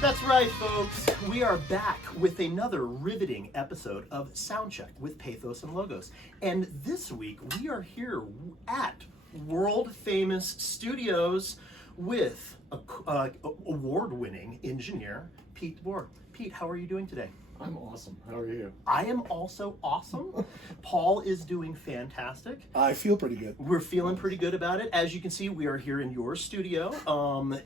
That's right, folks. We are back with another riveting episode of Soundcheck with Pathos and Logos. And this week, we are here at world-famous studios with award-winning engineer, Pete De Boer. Pete, how are you doing today? I'm awesome. How are you? I am also awesome. Paul is doing fantastic. I feel pretty good. We're feeling pretty good about it. As you can see, we are here in your studio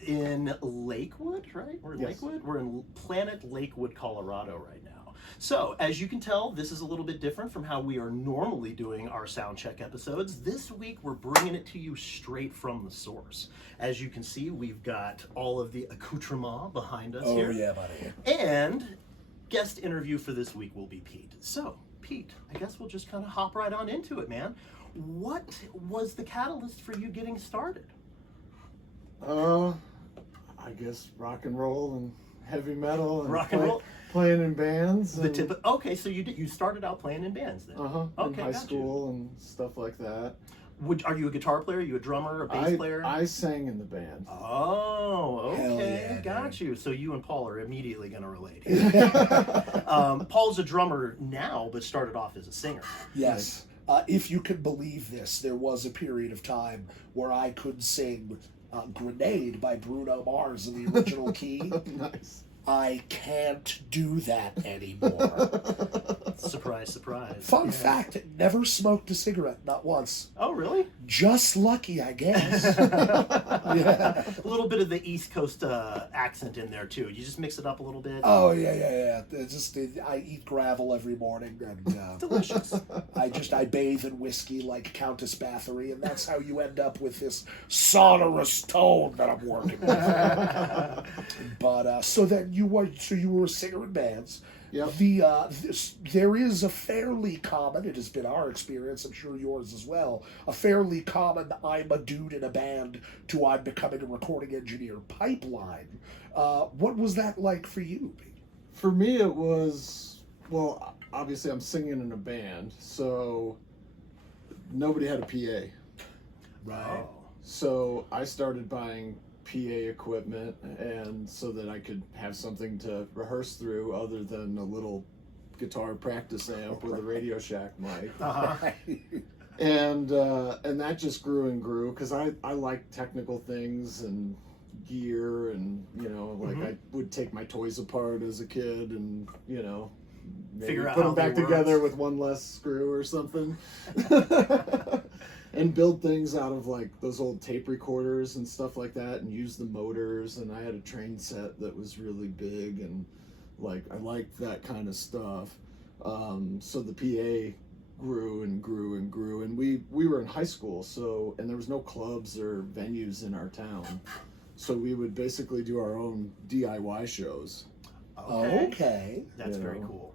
in Lakewood, right? We're in Lakewood? We're in Planet Lakewood, Colorado right now. So, as you can tell, this is a little bit different from how we are normally doing our Soundcheck episodes. This week, we're bringing it to you straight from the source. As you can see, we've got all of the accoutrement behind us here. Oh, yeah, buddy. And guest interview for this week will be Pete. So, Pete, I guess we'll just kind of hop right on into it, man. What was the catalyst for you getting started? I guess rock and roll and heavy metal and Rock and roll? playing in bands. The tip. Okay, so you started out playing in bands then. Okay, in high school and stuff like that. Are you a guitar player? Are you a drummer? A bass player? I sang in the band. Oh, Hell okay, yeah, got you. So you and Paul are immediately going to relate. Paul's a drummer now, but started off as a singer. Yes. If you could believe this, there was a period of time where I could sing Grenade by Bruno Mars in the original key. Nice. I can't do that anymore. Surprise, surprise. Fun fact, never smoked a cigarette, not once. Oh, really? Just lucky, I guess. Yeah. A little bit of the East Coast accent in there, too. You just mix it up a little bit. Oh, yeah. I eat gravel every morning, and Delicious. I bathe in whiskey like Countess Bathory, and that's how you end up with this sonorous tone that I'm working with. But so you were a singer in bands. Yep. There is a fairly common, it has been our experience, I'm sure yours as well, a fairly common I'm a dude in a band to I'm becoming a recording engineer pipeline. What was that like for you, Pete? For me, it was, well, obviously I'm singing in a band, so nobody had a PA. Right. Oh. So I started buying PA equipment, and so that I could have something to rehearse through other than a little guitar practice amp with a Radio Shack mic. Uh-huh. And that just grew and grew because I like technical things and gear, and I would take my toys apart as a kid and maybe Figure out put how them back they work. together with one less screw or something. And build things out of like those old tape recorders and stuff like that, and use the motors. And I had a train set that was really big, and I liked that kind of stuff. So the PA grew and grew and grew, and we were in high school, and there was no clubs or venues in our town, so we would basically do our own DIY shows. Okay. That's very cool.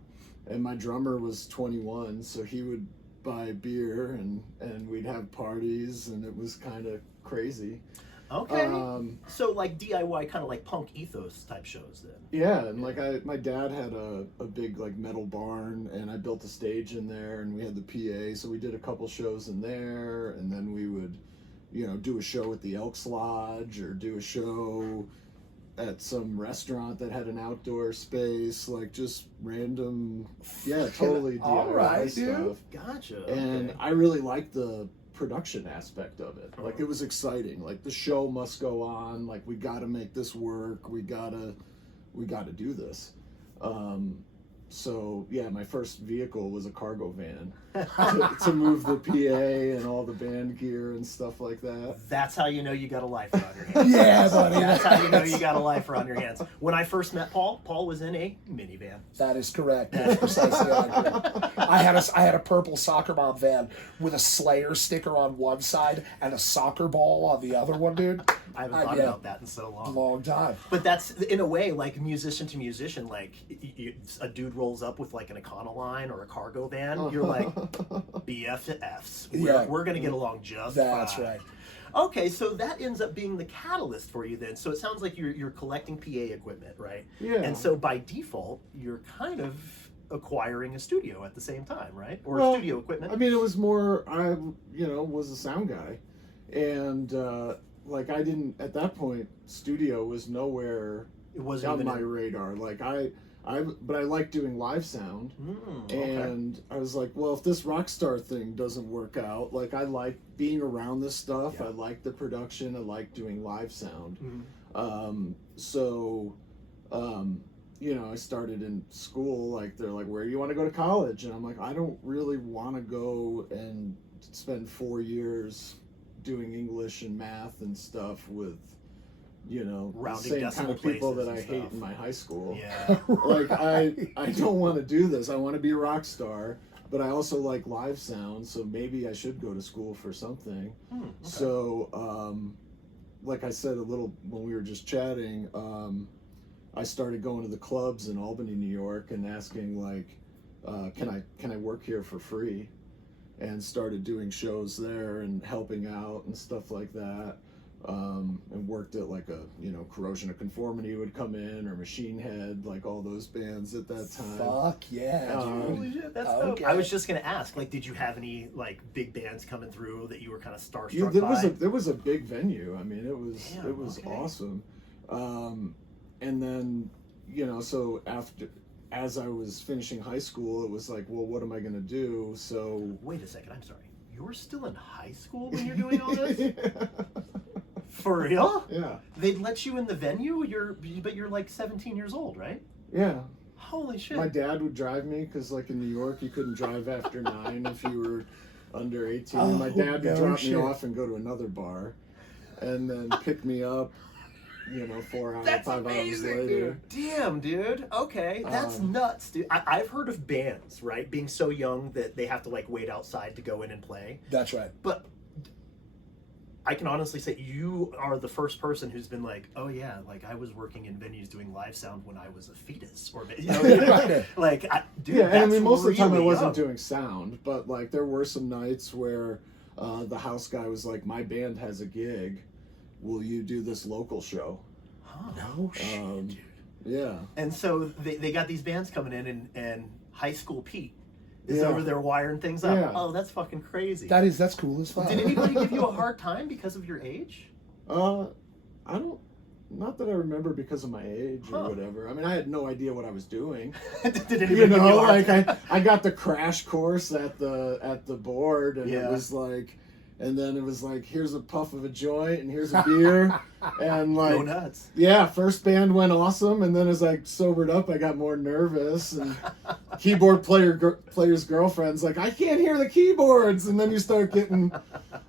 And my drummer was 21, so he would buy beer and we'd have parties, and it was kind of crazy. Okay. So like DIY, kind of like punk ethos type shows then. Yeah, and my dad had a big metal barn, and I built a stage in there, and we had the PA, so we did a couple shows in there, and then we would do a show at the Elks Lodge, or do a show at some restaurant that had an outdoor space, just random, totally All DIY right, stuff. dude. Gotcha. And okay. I really liked the production aspect of it. It was exciting. The show must go on. We got to make this work. We gotta do this. So yeah, my first vehicle was a cargo van to move the PA and all the band gear and stuff like that. That's how you know you got a lifer on your hands. Yeah, buddy. That's how you know you got a lifer on your hands. When I first met Paul was in a minivan. That is correct. That's precisely accurate. I had a purple soccer mom van with a Slayer sticker on one side and a soccer ball on the other one, dude. I haven't thought about that in so long. Long time. But that's, in a way, like musician to musician, a dude rolls up with an Econoline or a cargo van, you're like, BFFs. We're going to get along just fine. That's right. Okay, so that ends up being the catalyst for you then. So it sounds like you're collecting PA equipment, right? Yeah. And so by default, you're kind of acquiring a studio at the same time, right? Or studio equipment. I mean, it was more, I was a sound guy. And I didn't, at that point, studio was nowhere It wasn't on even my radar. Like but I like doing live sound, and I was like, well, if this rock star thing doesn't work out, like I like being around this stuff. Yeah. I like the production. I like doing live sound. You know, I started in school. Like they're like, where do you want to go to college? And I'm like, I don't really want to go and spend 4 years doing English and math and stuff with, you know, Rounding the same kind decimal of people places that I and hate stuff. in my high school. Yeah. Like I don't want to do this. I want to be a rock star, but I also like live sound, so maybe I should go to school for something. Okay. So like I said a little when we were just chatting, I started going to the clubs in Albany, New York, and asking like, can I work here for free, and started doing shows there and helping out and stuff like that. And worked at like a, you know, Corrosion of Conformity would come in, or Machine Head, like all those bands at that time. Fuck yeah, dude. Holy shit, that's Okay. dope. I was just gonna ask, like, did you have any like big bands coming through that you were kind of starstruck Yeah, there by? was a big venue. I mean, it was okay. awesome. And then, you know, so as I was finishing high school, it was like, well, what am I gonna do? So Wait a second, I'm sorry. You were still in high school when you're doing all this? For real? Yeah. They'd let you in the venue? But you're like 17 years old, right? Yeah. Holy shit. My dad would drive me because, like, in New York, you couldn't drive after 9 if you were under 18. Oh, My dad would no drop shit. me off and go to another bar, and then pick me up, you know, 4 hours, That's 5 hours amazing, later. dude. Damn, dude. Okay, that's nuts, dude. I've heard of bands, right, being so young that they have to like wait outside to go in and play. That's right. But I can honestly say you are the first person who's been like, oh yeah, like I was working in venues doing live sound when I was a fetus, or you know, Right. like, dude. Yeah, and I that's mean, most of the time I really wasn't young. doing sound, but like there were some nights where the house guy was like, "My band has a gig. Will you do this local show?" Huh. No shit, dude. Yeah. And so they got these bands coming in, and High School Pete is Yeah. over there wiring things up. Yeah. Oh, that's fucking crazy. That's cool as fuck. Did anybody give you a hard time because of your age? I don't. Not that I remember because of my age or Huh. whatever. I mean, I had no idea what I was doing. Did anybody You give know, you a hard like time? I got the crash course at the board, and Yeah. it was like, and then it was like, here's a puff of a joint, and here's a beer, and Go like, nuts. yeah, first band went awesome, and then as I sobered up, I got more nervous, and keyboard player's girlfriend's like, I can't hear the keyboards, and then you start getting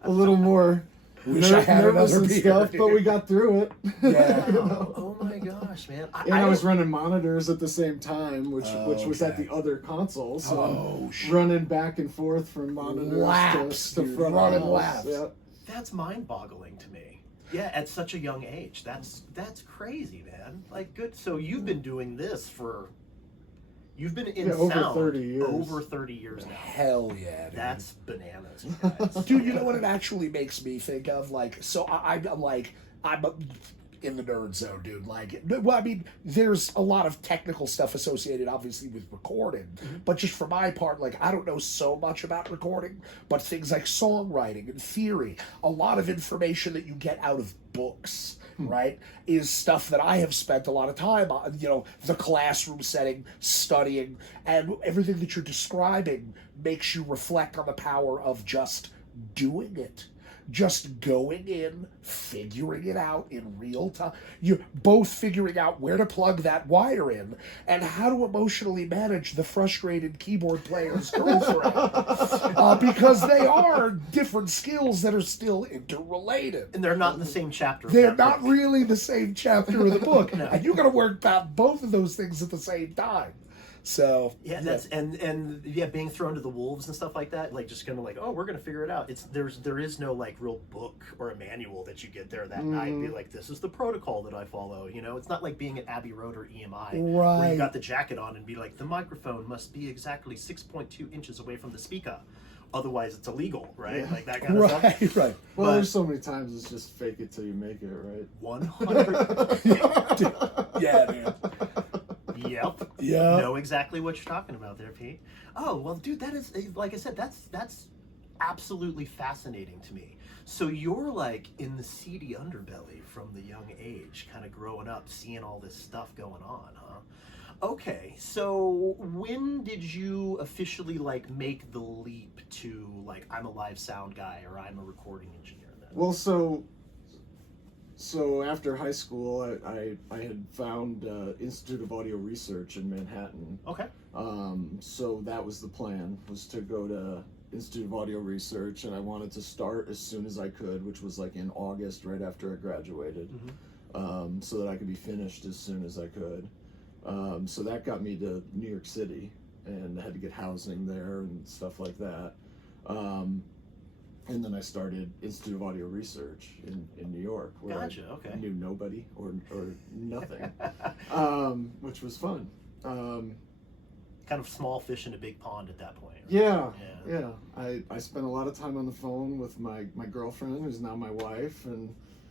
a little more Wish I had nervous another and beer, stuff, dude. but we got through it. Yeah. Wow. Oh my gosh, man. And I was running monitors at the same time, which was at Okay. the other console, so Oh, I'm shit. running back and forth from monitors Laps, to dude, front running house. laps. Yep. That's mind-boggling to me. Yeah, at such a young age. That's crazy, man. Like, good. So you've been doing this you've been in over sound 30 years. over 30 years now. Hell yeah, dude. That's bananas, you guys. Dude, you know what it actually makes me think of? Like, so I'm in the nerd zone, dude. Like, well, I mean, there's a lot of technical stuff associated, obviously, with recording. But just for my part, like, I don't know so much about recording, but things like songwriting and theory, a lot of information that you get out of books, right, is stuff that I have spent a lot of time on, you know, the classroom setting, studying, and everything that you're describing makes you reflect on the power of just doing it. Just going in, figuring it out in real time. You're both figuring out where to plug that wire in and how to emotionally manage the frustrated keyboard player's girlfriend. Because they are different skills that are still interrelated. And they're not in the same chapter. of They're that not book. really the same chapter of the book. No. And you got to work out both of those things at the same time. So Yeah, that's and yeah, being thrown to the wolves and stuff like that, like just kind of like, oh, we're gonna figure it out. There is no like real book or a manual that you get there that night. Be like, this is the protocol that I follow. You know, it's not like being at Abbey Road or EMI, where Right. you got the jacket on and be like, the microphone must be exactly 6.2 inches away from the speaker, otherwise it's illegal, right? Yeah. Like that kind of stuff. right, right. Well, But- there's so many times it's just fake it till you make it, right? 100. Yeah, dude. Yep. Yeah. Know exactly what you're talking about there, Pete. Oh well, dude, that is like I said. That's absolutely fascinating to me. So you're like in the seedy underbelly from the young age, kind of growing up, seeing all this stuff going on, huh? Okay, so when did you officially like make the leap to like I'm a live sound guy or I'm a recording engineer then? Well, so after high school, I had found Institute of Audio Research in Manhattan. Okay. So that was the plan, was to go to Institute of Audio Research, and I wanted to start as soon as I could, which was like in August, right after I graduated, so that I could be finished as soon as I could. So that got me to New York City, and I had to get housing there and stuff like that. And then I started Institute of Audio Research in New York, where Gotcha, okay. I knew nobody or nothing, which was fun. Kind of small fish in a big pond at that point. Right? Yeah. I spent a lot of time on the phone with my girlfriend, who's now my wife, and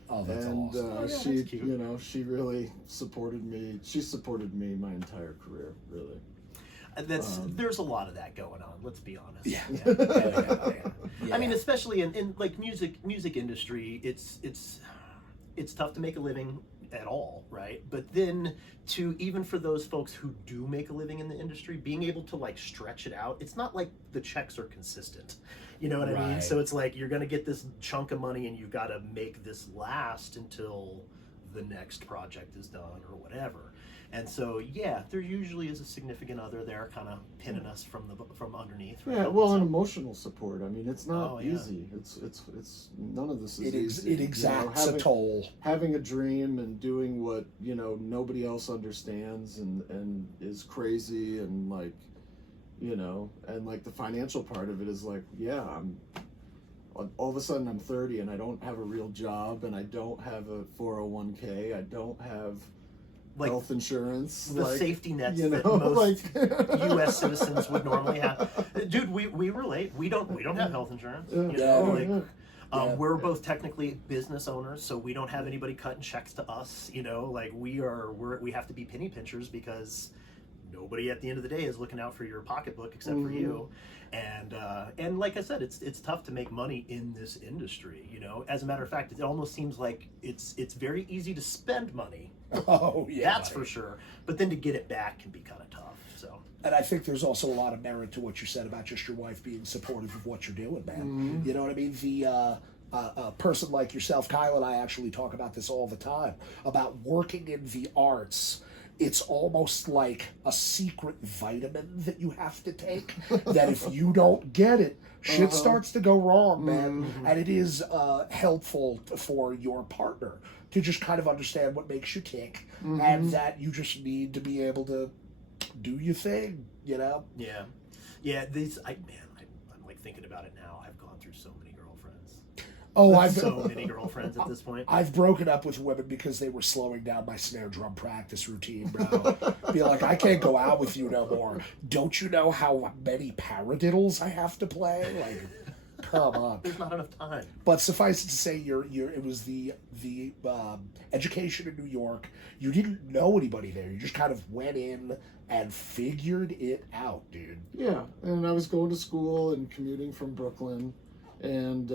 That's awesome. she, that's cute. she really supported me. She supported me my entire career, really. There's a lot of that going on. Let's be honest. Yeah. Yeah. I mean, especially in like music industry, it's tough to make a living at all, right? But then even for those folks who do make a living in the industry, being able to like stretch it out, it's not like the checks are consistent. You know what I mean? Right. So it's like you're gonna get this chunk of money and you've got to make this last until the next project is done or whatever. And so yeah, there usually is a significant other there, kind of pinning us from underneath. Right? Yeah, well, and emotional support. I mean, it's not Oh, yeah. easy. It's none of this is It easy. exacts a toll. Having a dream and doing what nobody else understands and is crazy, and like and like the financial part of it is like, yeah, all of a sudden I'm 30 and I don't have a real job, and I don't have a 401k, I don't have Like health insurance, the safety nets that like most U.S. citizens would normally have. Dude, we relate. We don't have health insurance. We're both technically business owners, so we don't have anybody cutting checks to us. Like we have to be penny pinchers because nobody at the end of the day is looking out for your pocketbook except for you. And like I said, it's tough to make money in this industry. As a matter of fact, it almost seems like it's very easy to spend money. Oh yeah, That's for sure. But then to get it back can be kind of tough. So. And I think there's also a lot of merit to what you said about just your wife being supportive of what you're doing, man. You know what I mean? A person like yourself, Kyle and I actually talk about this all the time, about working in the arts. It's almost like a secret vitamin that you have to take, that if you don't get it, shit starts to go wrong, man. And it is helpful for your partner to just kind of understand what makes you tick, and that you just need to be able to do your thing, Yeah. I'm like thinking about it now. I've gone through so many girlfriends. Oh, I've so many girlfriends at this point. I've broken up with women because they were slowing down my snare drum practice routine, bro. Be like, I can't go out with you no more. Don't you know how many paradiddles I have to play? Like, come on. There's not enough time. But suffice it to say, it was the education in New York. You didn't know anybody there. You just kind of went in and figured it out, dude. Yeah, and I was going to school and commuting from Brooklyn, and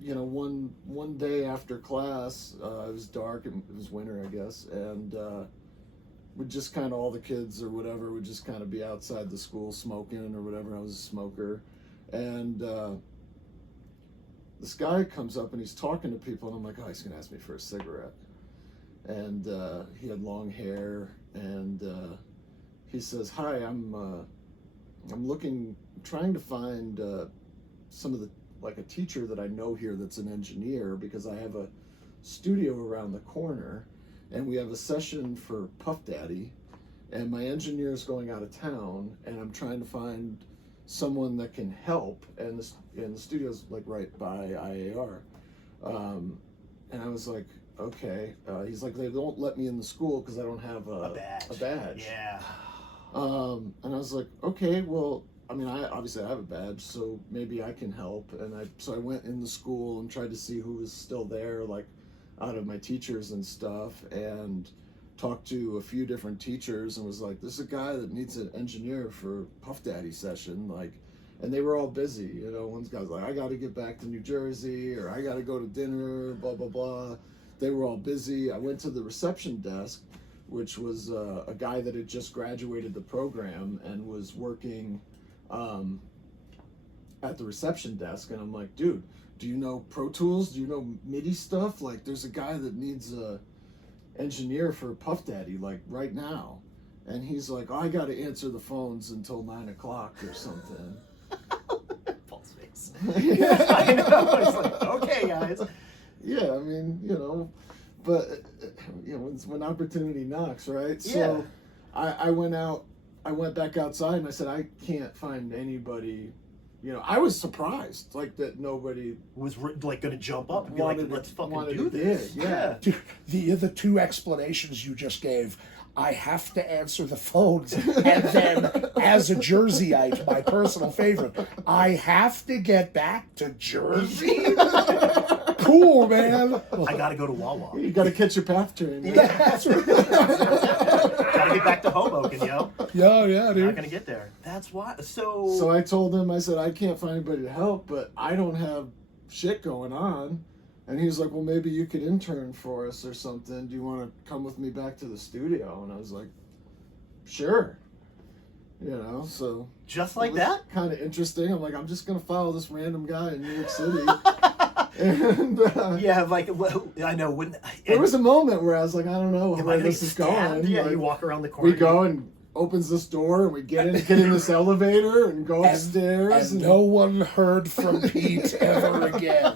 one day after class, it was dark, and it was winter, I guess, and we'd just kind of, all the kids or whatever would just kind of be outside the school smoking or whatever. I was a smoker, and this guy comes up and he's talking to people, and I'm like, oh, he's gonna ask me for a cigarette. And he had long hair, and he says, hi, I'm trying to find some of the, like a teacher that I know here that's an engineer, because I have a studio around the corner and we have a session for Puff Daddy, and my engineer is going out of town, and I'm trying to find someone that can help, and the studio's like right by IAR. And I was like, okay. He's like, they don't let me in the school because I don't have a badge. Yeah. And I was like, okay, well, I mean, I obviously have a badge, so maybe I can help. And so I went in the school and tried to see who was still there, like out of my teachers and stuff, and talked to a few different teachers, and was like, this is a guy that needs an engineer for Puff Daddy session, like, and they were all busy. You know, one guy's like, I got to get back to New Jersey, or I got to go to dinner, blah, blah, blah. They were all busy. I went to the reception desk, which was a guy that had just graduated the program and was working at the reception desk. And I'm like, dude, do you know Pro Tools? Do you know MIDI stuff? Like, there's a guy that needs a engineer for Puff Daddy, like, right now. And he's like, oh, I got to answer the phones until 9 o'clock or something. Paul's face. Yeah, I know. It's like, okay, guys. Yeah, I mean, you know, but, you know, when opportunity knocks, right? So I went back outside and I said, I can't find anybody. You know, I was surprised, like, that nobody was like going to jump up and be like, let's fucking do dig. this. Yeah. Dude, the two explanations you just gave, I have to answer the phones, and then as a Jerseyite, my personal favorite, I have to get back to Jersey. Cool, man. I got to go to Wawa. You got to catch your path train. Man. Yeah, that's right. Got to get back to Hoboken, yo. Yeah, dude. Not going to get there. That's why. So I told him, I said, I can't find anybody to help, but I don't have shit going on. And he was like, well, maybe you could intern for us or something. Do you want to come with me back to the studio? And I was like, sure. You know, so. Just like that? Kind of interesting. I'm like, I'm just going to follow this random guy in New York City. And yeah, like, I know. When there was a moment where I was like, I don't know where this is going. Yeah, like, you walk around the corner. We go and opens this door and we get in this elevator and go upstairs. And no one heard from Pete ever again.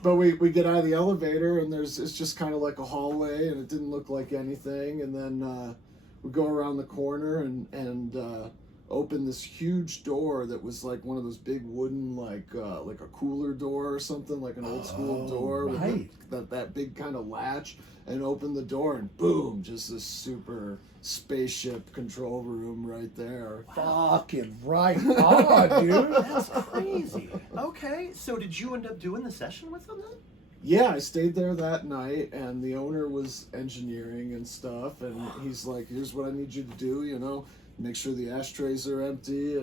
But we get out of the elevator and it's just kind of like a hallway and it didn't look like anything. And then we go around the corner and open this huge door that was like one of those big wooden like a cooler door or something, like an old school door right. with that big kind of latch, and open the door and boom, just this super spaceship control room right there. Fucking right on, dude. That's crazy. Okay, so did you end up doing the session with them then? Yeah, I stayed there that night, and the owner was engineering and stuff, and he's like, here's what I need you to do, you know, make sure the ashtrays are empty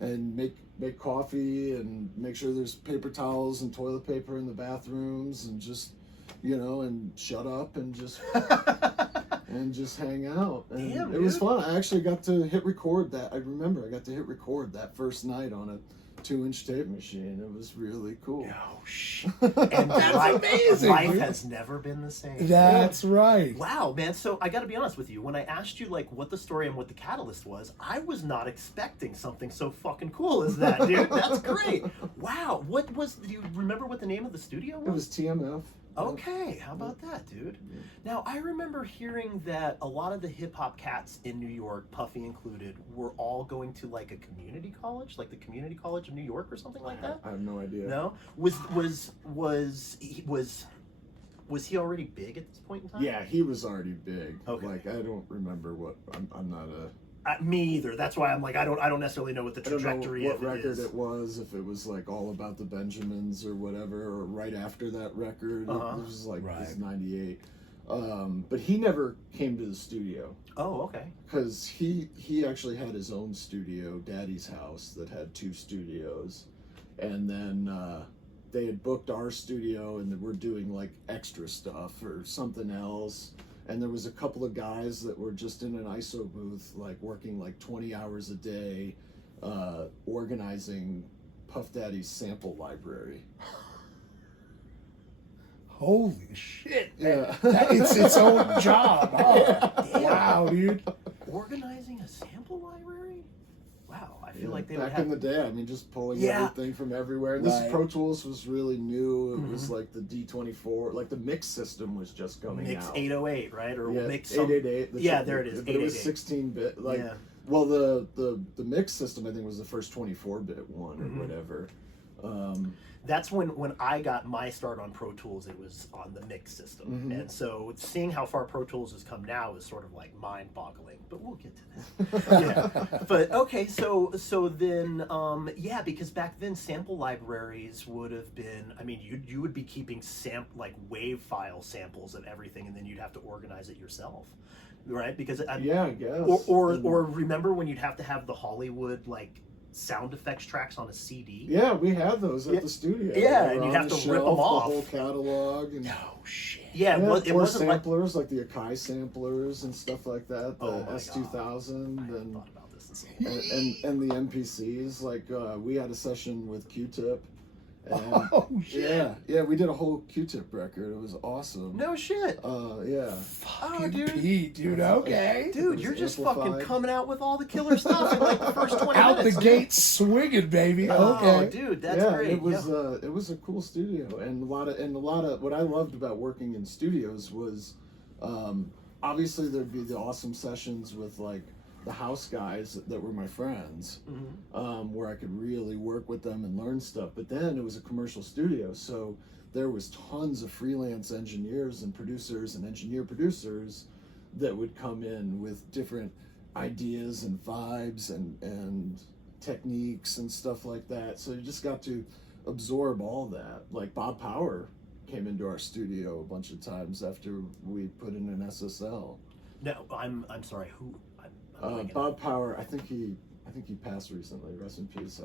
and make coffee and make sure there's paper towels and toilet paper in the bathrooms and just, you know, and shut up and just and just hang out. And damn, it was fun. I actually got to hit record that. I remember I got to hit record that first night on a 2-inch tape machine. It was really cool. Oh shit! And that's amazing. Life Dude. has never been the same. That's right. Wow, man. So I got to be honest with you. When I asked you like what the story and what the catalyst was, I was not expecting something so fucking cool as that, dude. That's great. Wow. What was? Do you remember what the name of the studio was? It was TMF. Okay, how about that, dude? Now, I remember hearing that a lot of the hip-hop cats in New York, Puffy included, were all going to, like, a community college? Like the Community College of New York or something like that? I have no idea. No? Was he already big at this point in time? Yeah, he was already big. Okay. Like, I don't remember what... I'm not a... Me either. That's why I'm like, I don't necessarily know what the trajectory I don't of know what it record is. it was, if it was like All About the Benjamins or whatever, or right after that record. Uh-huh. It was like Right. it was 98. But he never came to the studio Oh, okay. because he actually had his own studio, Daddy's House, that had 2 studios, and then they had booked our studio and we're doing like extra stuff or something else. And there was a couple of guys that were just in an ISO booth, like working like 20 hours a day, organizing Puff Daddy's sample library. Holy shit. Yeah. It's its own job. Huh? Wow, dude. Organizing a sample library? Wow, I feel like they back would have... in the day, I mean, just pulling Yeah. everything from everywhere. And this Right. Pro Tools was really new. It Mm-hmm. was like the D24, like the mix system was just coming Mix out. 808, right? Or Yeah, mix some... 888. Yeah, there it is, But it was 888. 16-bit. Like, Yeah. well, the mix system I think was the first 24-bit one Mm-hmm. or whatever. That's when I got my start on Pro Tools. It was on the mix system, Mhm. and so seeing how far Pro Tools has come now is sort of like mind-boggling. But we'll get to that. Yeah. But okay, so then yeah, because back then sample libraries would have been. I mean, you would be keeping like wave file samples of everything, and then you'd have to organize it yourself, right? Because Yeah, I guess. or remember when you'd have to have the Hollywood like sound effects tracks on a CD. Yeah, we had those at the studio. Yeah, They and were you'd on have the to rip shelf, them off. The whole catalog. And, No shit. Yeah, it or wasn't like. samplers like the Akai samplers and stuff like that. The Oh my S2000 God. I and thought about this. In some and the MPCs. Like we had a session with Q-Tip. And, Oh shit. yeah, we did a whole Q-Tip record. It was awesome. No shit. Yeah. Fucking dude. Pete, dude. Okay. Dude, was you're just amplified. fucking coming out with all the killer stuff in like the first 20 Out minutes. the gate swinging, baby. Oh, Okay. dude, that's yeah, great. it was a cool studio, and a lot of what I loved about working in studios was, obviously there'd be the awesome sessions with like the house guys that were my friends, where I could really work with them and learn stuff. But then it was a commercial studio, so there was tons of freelance engineers and producers and engineer-producers that would come in with different ideas and vibes and techniques and stuff like that. So you just got to absorb all that. Like Bob Power came into our studio a bunch of times after we put in an SSL. No, I'm sorry. Who? Bob Power, I think he passed recently. Rest in peace.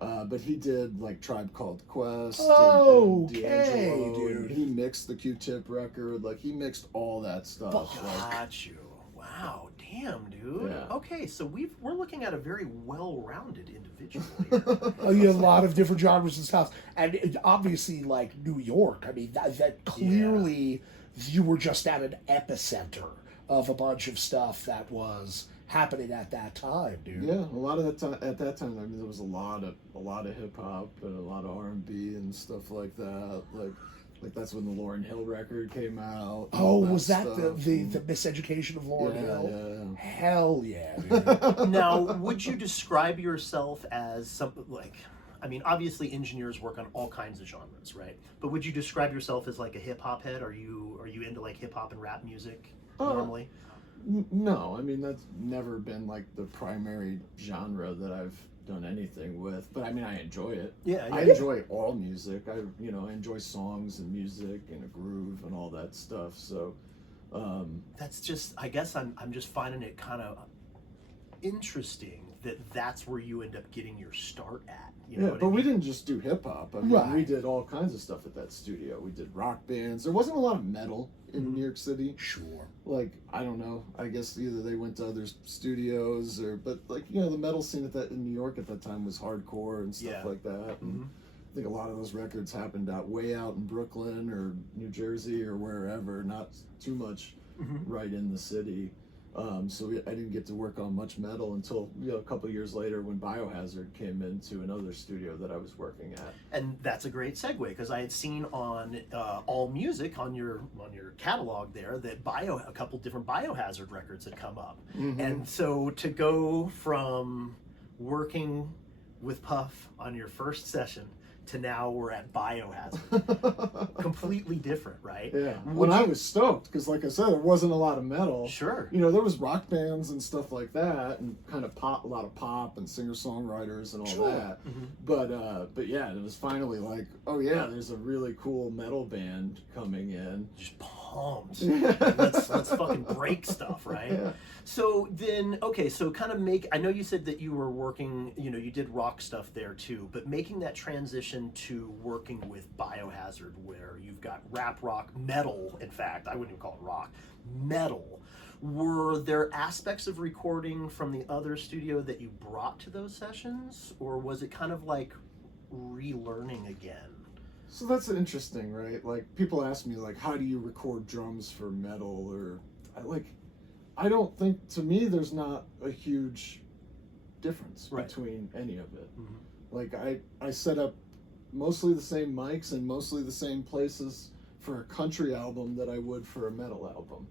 But he did like Tribe Called Quest. And Okay, D'Angelo, dude. and he mixed the Q-Tip record. Like he mixed all that stuff. Like, Got you. Wow, damn, dude. Yeah. Okay, so we're looking at a very well-rounded individual here. Oh, you have a lot of different genres and styles, and obviously, like New York. I mean, that clearly you were just at an epicenter of a bunch of stuff that was happening at that time, dude. yeah, a lot of that time. At that time, I mean, there was a lot of hip hop and a lot of R&B and stuff like that. Like that's when the Lauryn Hill record came out. Oh, was that stuff. the Miseducation of Lauryn Hill? Yeah. Hell yeah, dude. Now, would you describe yourself as something like? I mean, obviously, engineers work on all kinds of genres, right? But would you describe yourself as like a hip hop head? Are you into like hip hop and rap music normally? No, I mean that's never been like the primary genre that I've done anything with. But I mean, I enjoy it. Yeah, I enjoy all music. I enjoy songs and music and a groove and all that stuff. So That's just. I guess I'm just finding it kind of interesting that that's where you end up getting your start at. You know yeah, what but I mean? we didn't just do hip hop. I mean, Right. we did all kinds of stuff at that studio. We did rock bands. There wasn't a lot of metal in New York City. Sure. Like, I don't know. I guess either they went to other studios but like, the metal scene in New York at that time was hardcore and stuff like that. And I think a lot of those records happened way out in Brooklyn or New Jersey or wherever, not too much right in the city. So I didn't get to work on much metal until a couple of years later when Biohazard came into another studio that I was working at. And that's a great segue because I had seen on All Music on your catalog there that a couple different Biohazard records had come up, and so to go from working with Puff on your first session to now we're at Biohazard, completely different, right? Yeah. I was stoked because, like I said, there wasn't a lot of metal. Sure. There was rock bands and stuff like that, and kind of a lot of pop and singer-songwriters and all that. But yeah, it was finally like, oh yeah, there's a really cool metal band coming in. Just pumped. Let's fucking break stuff, right? Yeah. So then, okay, so kind of I know you said that you were working, you did rock stuff there too, but making that transition to working with Biohazard where you've got rap, rock, metal, in fact, I wouldn't even call it rock, metal. Were there aspects of recording from the other studio that you brought to those sessions? Or was it kind of like relearning again? So that's interesting, right? Like, people ask me, like, how do you record drums for metal? Or, I don't think, to me, there's not a huge difference between any of it. Like, I set up mostly the same mics and mostly the same places for a country album that I would for a metal album.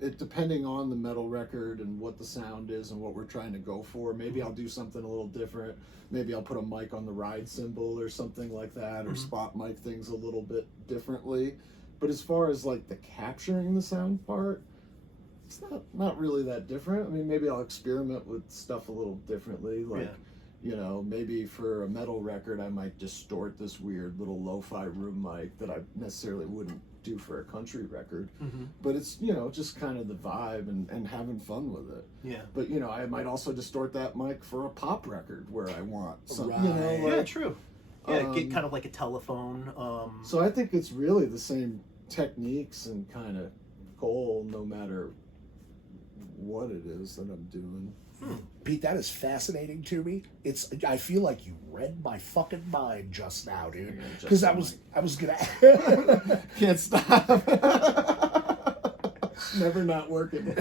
It depending on the metal record and what the sound is and what we're trying to go for. Maybe I'll do something a little different. Maybe I'll put a mic on the ride cymbal or something like that, or spot mic things a little bit differently. But as far as like the capturing the sound part, it's not really that different. I mean, maybe I'll experiment with stuff a little differently. Like, You know, maybe for a metal record, I might distort this weird little lo-fi room mic that I necessarily wouldn't do for a country record. But it's, you know, just kind of the vibe and having fun with it. Yeah. But, you know, I might also distort that mic for a pop record where I want some, Right. you know, like, Yeah, true. Yeah, get kind of like a telephone. So I think it's really the same techniques and kind of goal no matter what it is that I'm doing. Pete, that is fascinating to me. I feel like you read my fucking mind just now, dude. Because I was gonna Can't stop. Never not working.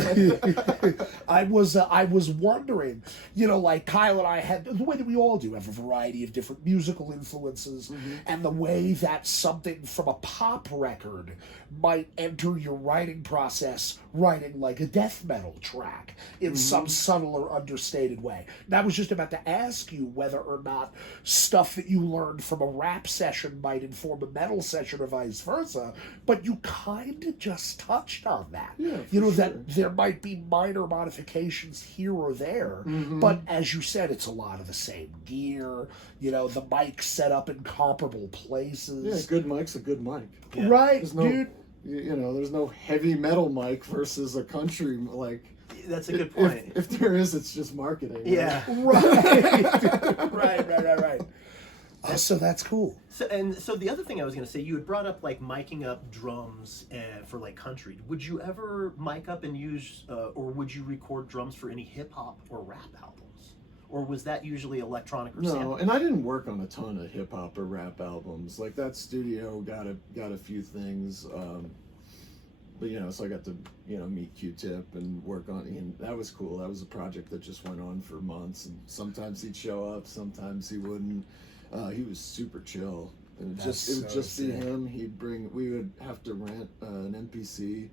I was wondering, you know, like Kyle and I had the way that we all do have a variety of different musical influences, and the way that something from a pop record might enter your writing process, writing like a death metal track in some subtle or understated way. And I was just about to ask you whether or not stuff that you learned from a rap session might inform a metal session or vice versa, but you kind of just touched on that. Yeah, you know, for that sure. there might be minor modifications here or there, but as you said, it's a lot of the same gear, you know, the mic set up in comparable places. Yeah, good mic's a good mic. Yeah. Right, There's no, dude. you know, there's no heavy metal mic versus a country, like, That's a good point. if there is, it's just marketing. Yeah. Right. right. So that's cool. So the other thing I was going to say, you had brought up like miking up drums for like country. Would you ever mic up and use, or would you record drums for any hip hop or rap albums, or was that usually electronic or No, sample? and I didn't work on a ton of hip hop or rap albums. Like that studio got a few things, but you know, so I got to, you know, meet Q-Tip and work on, and that was cool. That was a project that just went on for months, and sometimes he'd show up, sometimes he wouldn't. He was super chill. And it would just be him. We would have to rent an MPC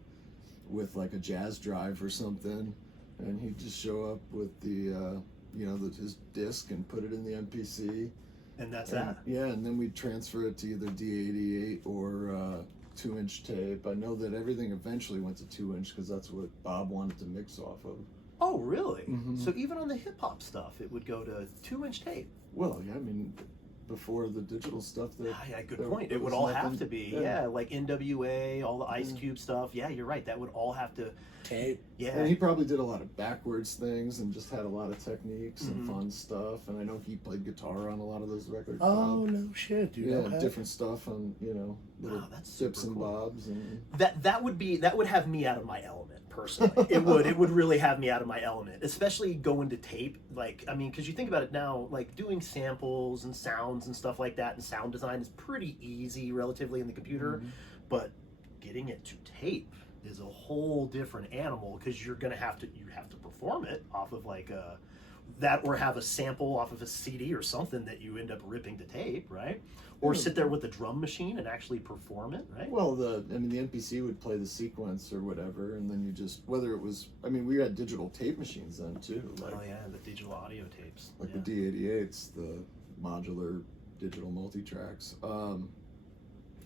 with like a jazz drive or something, and he'd just show up with the his disc and put it in the MPC. And that's that. Yeah, and then we'd transfer it to either D88 or 2-inch tape. I know that everything eventually went to 2-inch because that's what Bob wanted to mix off of. Oh, really? So even on the hip hop stuff, it would go to 2-inch tape. Well, yeah, I mean, before the digital stuff, Yeah, good point. It would all have to be, like NWA, all the Ice Cube stuff. Yeah, you're right. That would all have to Tape. Yeah. And he probably did a lot of backwards things and just had a lot of techniques and fun stuff. And I know he played guitar on a lot of those records. Oh, no shit, dude. Yeah, Okay. different stuff on, little that's dips super and cool. bobs. And That would have me out of my element personally. It would really have me out of my element, especially going to tape. Like, I mean, because you think about it now, like doing samples and sounds and stuff like that, and sound design is pretty easy relatively in the computer, but getting it to tape is a whole different animal because you have to perform it off of like that, or have a sample off of a CD or something that you end up ripping to tape, right? Or sit there with the drum machine and actually perform it, right? well, the NPC would play the sequence or whatever, and then you just, whether it was, we had digital tape machines then too. Like, Oh yeah, the digital audio tapes. like Yeah. the D88s, the modular digital multi-tracks.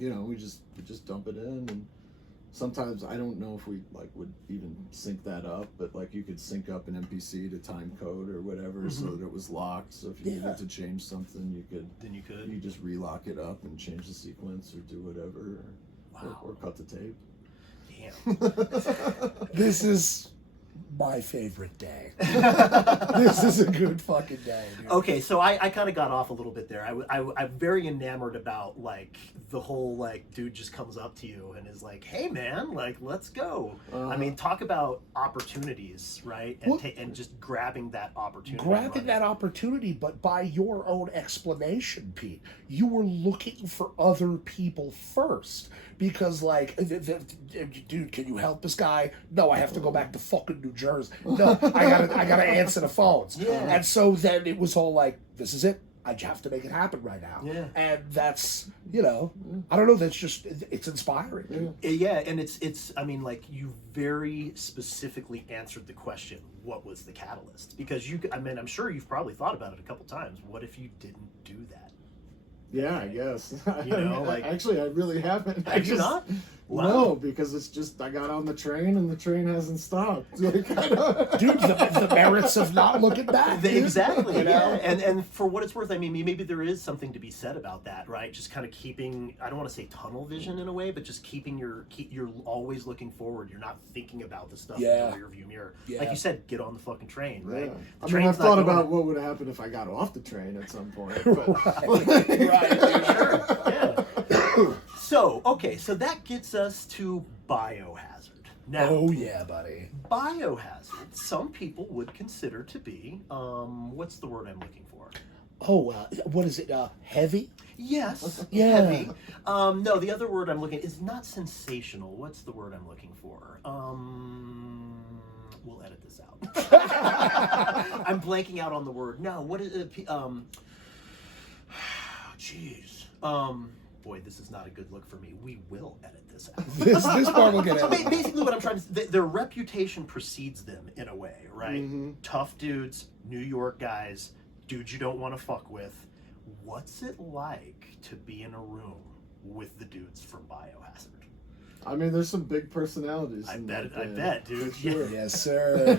We just dump it in, and sometimes I don't know if we would even sync that up, but you could sync up an MPC to time code or whatever so that it was locked. So if you needed to change something, you could just relock it up and change the sequence or do whatever, or cut the tape. Damn. This is my favorite day. This is a good fucking day, dude. Okay, so I kind of got off a little bit there. I'm very enamored about the whole dude just comes up to you and is like, "Hey man, let's go." I mean, talk about opportunities, right? And Well, and just grabbing that opportunity. Grabbing that opportunity, but by your own explanation, Pete, you were looking for other people first because, dude, can you help this guy? No, I have to go back to fucking New Jersey. No, I gotta answer the phones. Yeah. And so then it was all like, this is it. I have to make it happen right now. Yeah. And that's, I don't know. That's just, it's inspiring. Yeah, and it's you very specifically answered the question, what was the catalyst? Because I'm sure you've probably thought about it a couple times. What if you didn't do that? Yeah, I guess. Actually, actually, I really haven't. Have you not? Wow. No, because it's just I got on the train and the train hasn't stopped. Like, Dude, the merits of not looking back. Exactly, You know? yeah. And for what it's worth, I mean, maybe there is something to be said about that, right? Just kind of keeping, I don't want to say tunnel vision in a way, but just keeping you're always looking forward. You're not thinking about the stuff in the rearview mirror. Yeah. Like you said, get on the fucking train, right? yeah. The I mean, train's I've not thought going- about what would happen if I got off the train at some point. But, Right. Sure, yeah. So, okay, so that gets us to Biohazard. Now, Oh, yeah, buddy. Biohazard, some people would consider to be, what's the word I'm looking for? Oh, what is it? Heavy? Yes, Yeah. heavy. No, the other word I'm looking is not sensational. What's the word I'm looking for? We'll edit this out. I'm blanking out on the word. No, what is it? Jeez. Boy, this is not a good look for me. We will edit this out. This part will get So edited. basically, what I'm trying to their reputation precedes them in a way, right? Mhm. Tough dudes, New York guys, dudes you don't want to fuck with. What's it like to be in a room with the dudes from Biohazard? I mean, there's some big personalities. I in bet, that I band, bet, dude. for sure. Yes, sir.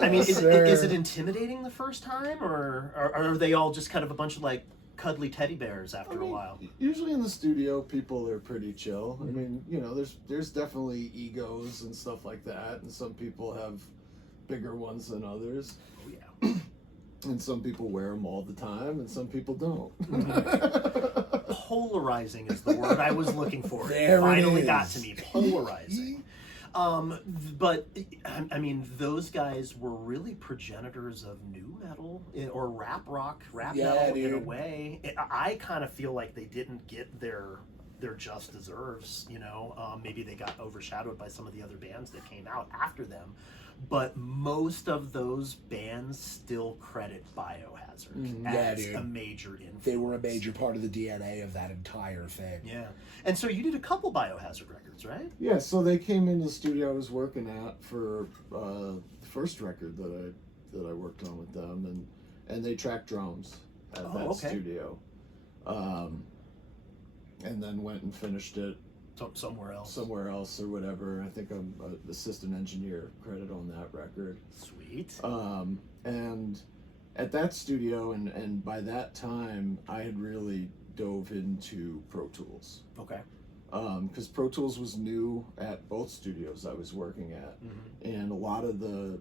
I mean, Yes, is sir. it intimidating the first time, or are they all just kind of a bunch of like cuddly teddy bears after a while? Usually in the studio, people are pretty chill. I mean, you know, there's definitely egos and stuff like that, and some people have bigger ones than others, Oh yeah. and some people wear them all the time, and some people don't. Polarizing is the word I was looking for. There It finally it got is. to me. Polarizing. But I mean, those guys were really progenitors of new metal or rap Yeah, metal in a dude. way. I kind of feel like they didn't get their just deserves. You know, maybe they got overshadowed by some of the other bands that came out after them. But most of those bands still credit Biohazard as dude. a major influence. They were a major part of the DNA of that entire thing. Yeah. And so you did a couple Biohazard records, right? Yeah, so they came into the studio I was working at for the first record that I worked on with them, and they tracked drums at Oh, that okay. studio, and then went and finished it Somewhere else. somewhere else or whatever. I think I'm an assistant engineer credit on that record. Sweet. And at that studio, and by that time, I had really dove into Pro Tools. Okay. Because Pro Tools was new at both studios I was working at, and a lot of the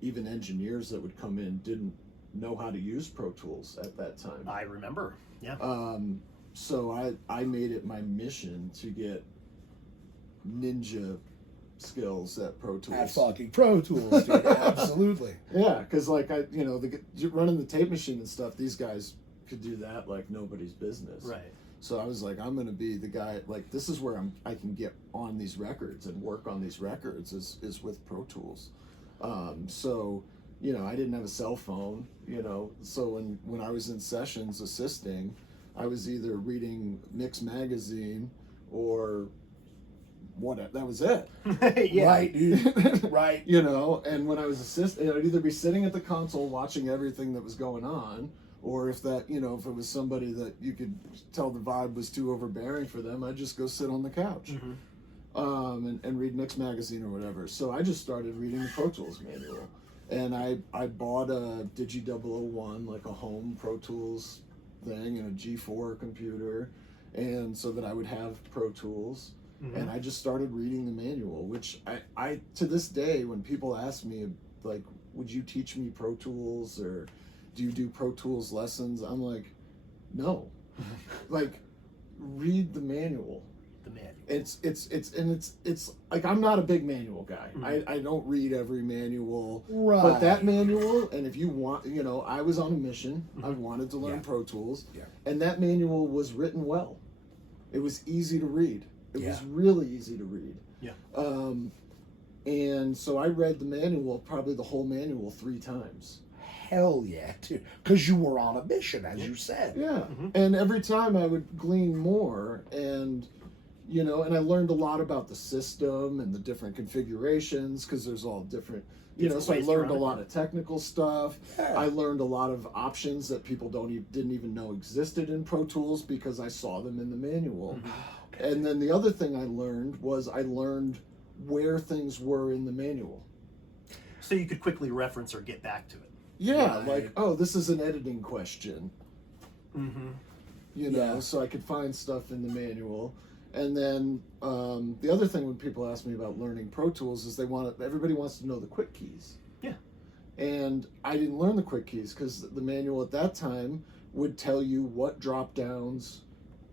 even engineers that would come in didn't know how to use Pro Tools at that time. I remember. Yeah. So I made it my mission to get ninja skills at Pro Tools. At fucking Pro Tools, dude. Absolutely. Yeah, because like running the tape machine and stuff, these guys could do that like nobody's business. Right. So I was like, I'm gonna be the guy. Like, this is where I can get on these records and work on these records is with Pro Tools. So you know, I didn't have a cell phone. You know, so when I was in sessions assisting, I was either reading Mix magazine or what. That was it. Yeah. Right, dude. Right. You know, and when I was assisting, I'd either be sitting at the console watching everything that was going on, or if that, you know, if it was somebody that you could tell the vibe was too overbearing for them, I'd just go sit on the couch and read Mix magazine or whatever. So I just started reading the Pro Tools manual, and I bought a Digi-001, like a home Pro Tools thing, and a G4 computer, and so that I would have Pro Tools. And I just started reading the manual, which I to this day, when people ask me, like, would you teach me Pro Tools, or do you do Pro Tools lessons? I'm like, no. Like, read the manual. The manual. It's like, I'm not a big manual guy. I don't read every manual. Right. But that manual, and if you want, you know, I was on a mission. I wanted to learn Pro Tools. Yeah. And that manual was written well. It was easy to read. It was really easy to read. Yeah. And so I read the manual, probably the whole manual, 3 times. Hell yeah, dude. Because you were on a mission, as you said. Yeah. And every time I would glean more, and you know, and I learned a lot about the system and the different configurations, because there's all different, you know, so I learned a lot of technical stuff. Yeah. I learned a lot of options that people didn't even know existed in Pro Tools because I saw them in the manual. Okay. And then the other thing I learned was where things were in the manual. So you could quickly reference or get back to it. Yeah, Right. like, oh, this is an editing question. Mm-hmm. You know, Yeah. so I could find stuff in the manual. And then the other thing when people ask me about learning Pro Tools is everybody wants to know the quick keys. Yeah. And I didn't learn the quick keys because the manual at that time would tell you what drop downs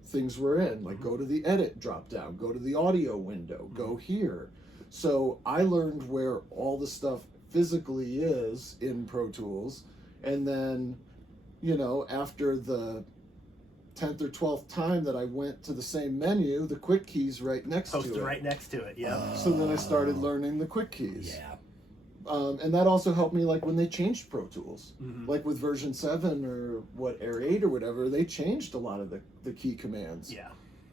things were in. Like, go to the edit drop down, go to the audio window, go here. So I learned where all the stuff physically is in Pro Tools. And then, you know, after the 10th or 12th time that I went to the same menu, the quick keys right next to it. Posted right next to it, yeah. So then I started learning the quick keys. Yeah. And that also helped me, like, when they changed Pro Tools. Mm-hmm. Like with version 7 or Air 8 or whatever, they changed a lot of the key commands. Yeah.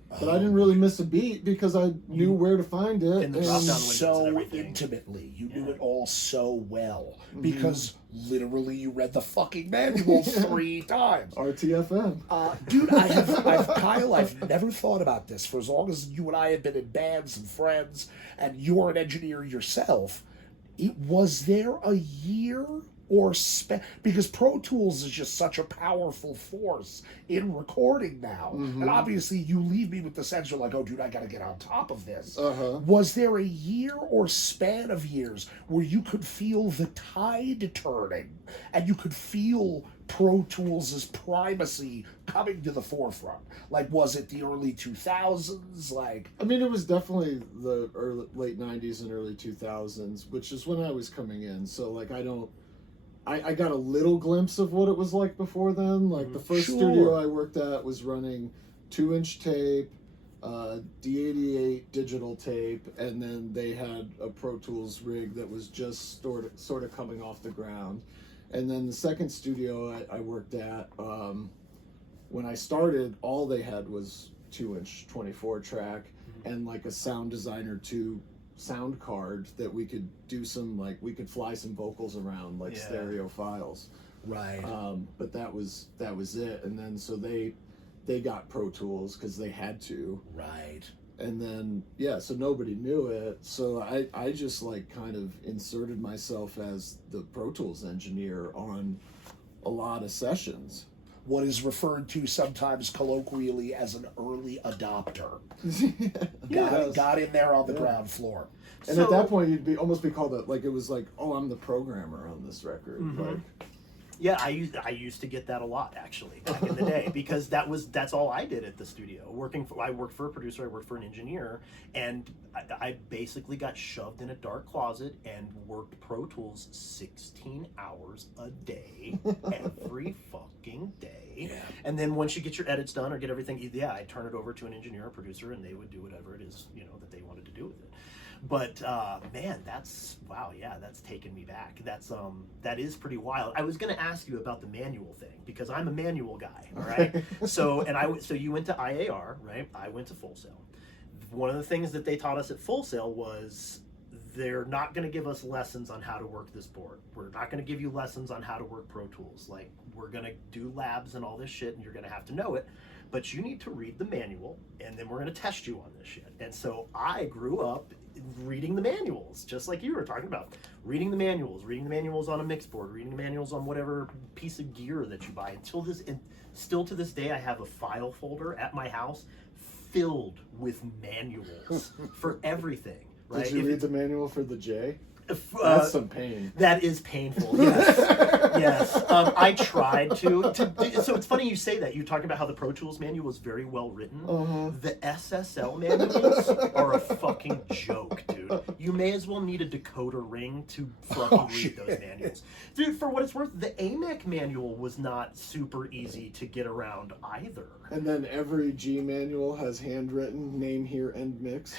But I didn't really miss a beat because I knew where to find it. In the drop-down windows and So everything. intimately, you knew Yeah. it all so well because literally you read the fucking manual 3 times. RTFM. Dude, Kyle, I've never thought about this. For as long as you and I have been in bands and friends, and you're an engineer yourself, was there a year or because Pro Tools is just such a powerful force in recording now, and obviously you leave me with the sense you're like, oh, dude, I got to get on top of this. Was there a year or span of years where you could feel the tide turning, and you could feel Pro Tools' primacy coming to the forefront? Like, was it the early 2000s? Like, I mean, it was definitely the late 90s and early 2000s, which is when I was coming in. So, like, I got a little glimpse of what it was like before then. Like, the first studio I worked at was running 2-inch tape, D88 digital tape, and then they had a Pro Tools rig that was just sort of coming off the ground. And then the second studio I worked at, when I started, all they had was 2-inch 24 track and like a Sound Designer 2 sound card that we could do we could fly some vocals around, like stereo files. right. But that was it. And then so they got Pro Tools because they had to. Right. And then, so nobody knew it. So I just like kind of inserted myself as the Pro Tools engineer on a lot of sessions. What is referred to sometimes colloquially as an early adopter. Got in there on the ground floor. And at that point, you'd almost be called it was like, oh, I'm the programmer on this record. Like, Yeah, I used to get that a lot actually back in the day because that's all I did at the studio. I worked for a producer, I worked for an engineer, and I basically got shoved in a dark closet and worked Pro Tools 16 hours a day, every fucking day. Yeah. And then once you get your edits done or get everything, I'd turn it over to an engineer or producer, and they would do whatever it is that they wanted to do with it. But man, that's taken me back. That is pretty wild. I was going to ask you about the manual thing because I'm a manual guy. All right. So you went to IAR, right? I went to Full Sail. One of the things that they taught us at Full Sail was they're not going to give us lessons on how to work this board. We're not going to give you lessons on how to work Pro Tools. Like, we're going to do labs and all this shit, and you're going to have to know it. But you need to read the manual, and then we're going to test you on this shit. And so I grew up reading the manuals, just like you were talking about. Reading the manuals on a mix board, reading the manuals on whatever piece of gear that you buy. Still to this day, I have a file folder at my house filled with manuals for everything. Right? Did you read the manual for the J? That's some pain. That is painful. Yes, yes. I tried to. So it's funny you say that. You talk about how the Pro Tools manual was very well written. The SSL manuals are a fucking joke, dude. You may as well need a decoder ring to fucking read those manuals, dude. For what it's worth, the AMEC manual was not super easy to get around either. And then every G manual has handwritten name here, end mix.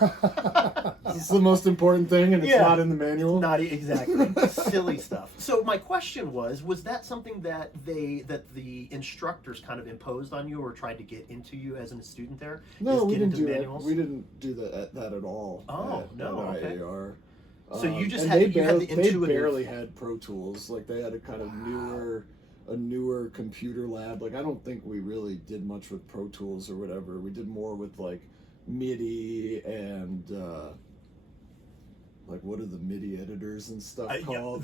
This is the most important thing, and it's not not in the manual. Not exactly. Silly stuff. So my question was that something that the instructors kind of imposed on you or tried to get into you as a student there? No, we get didn't into do manuals? that. We didn't do that at all. Oh, no, at okay. IAR. So you just and had, they you had the intuitive... They barely had Pro Tools. Like, they had a newer computer lab. Like, I don't think we really did much with Pro Tools or whatever. We did more with, like, MIDI and like, what are the MIDI editors and stuff called?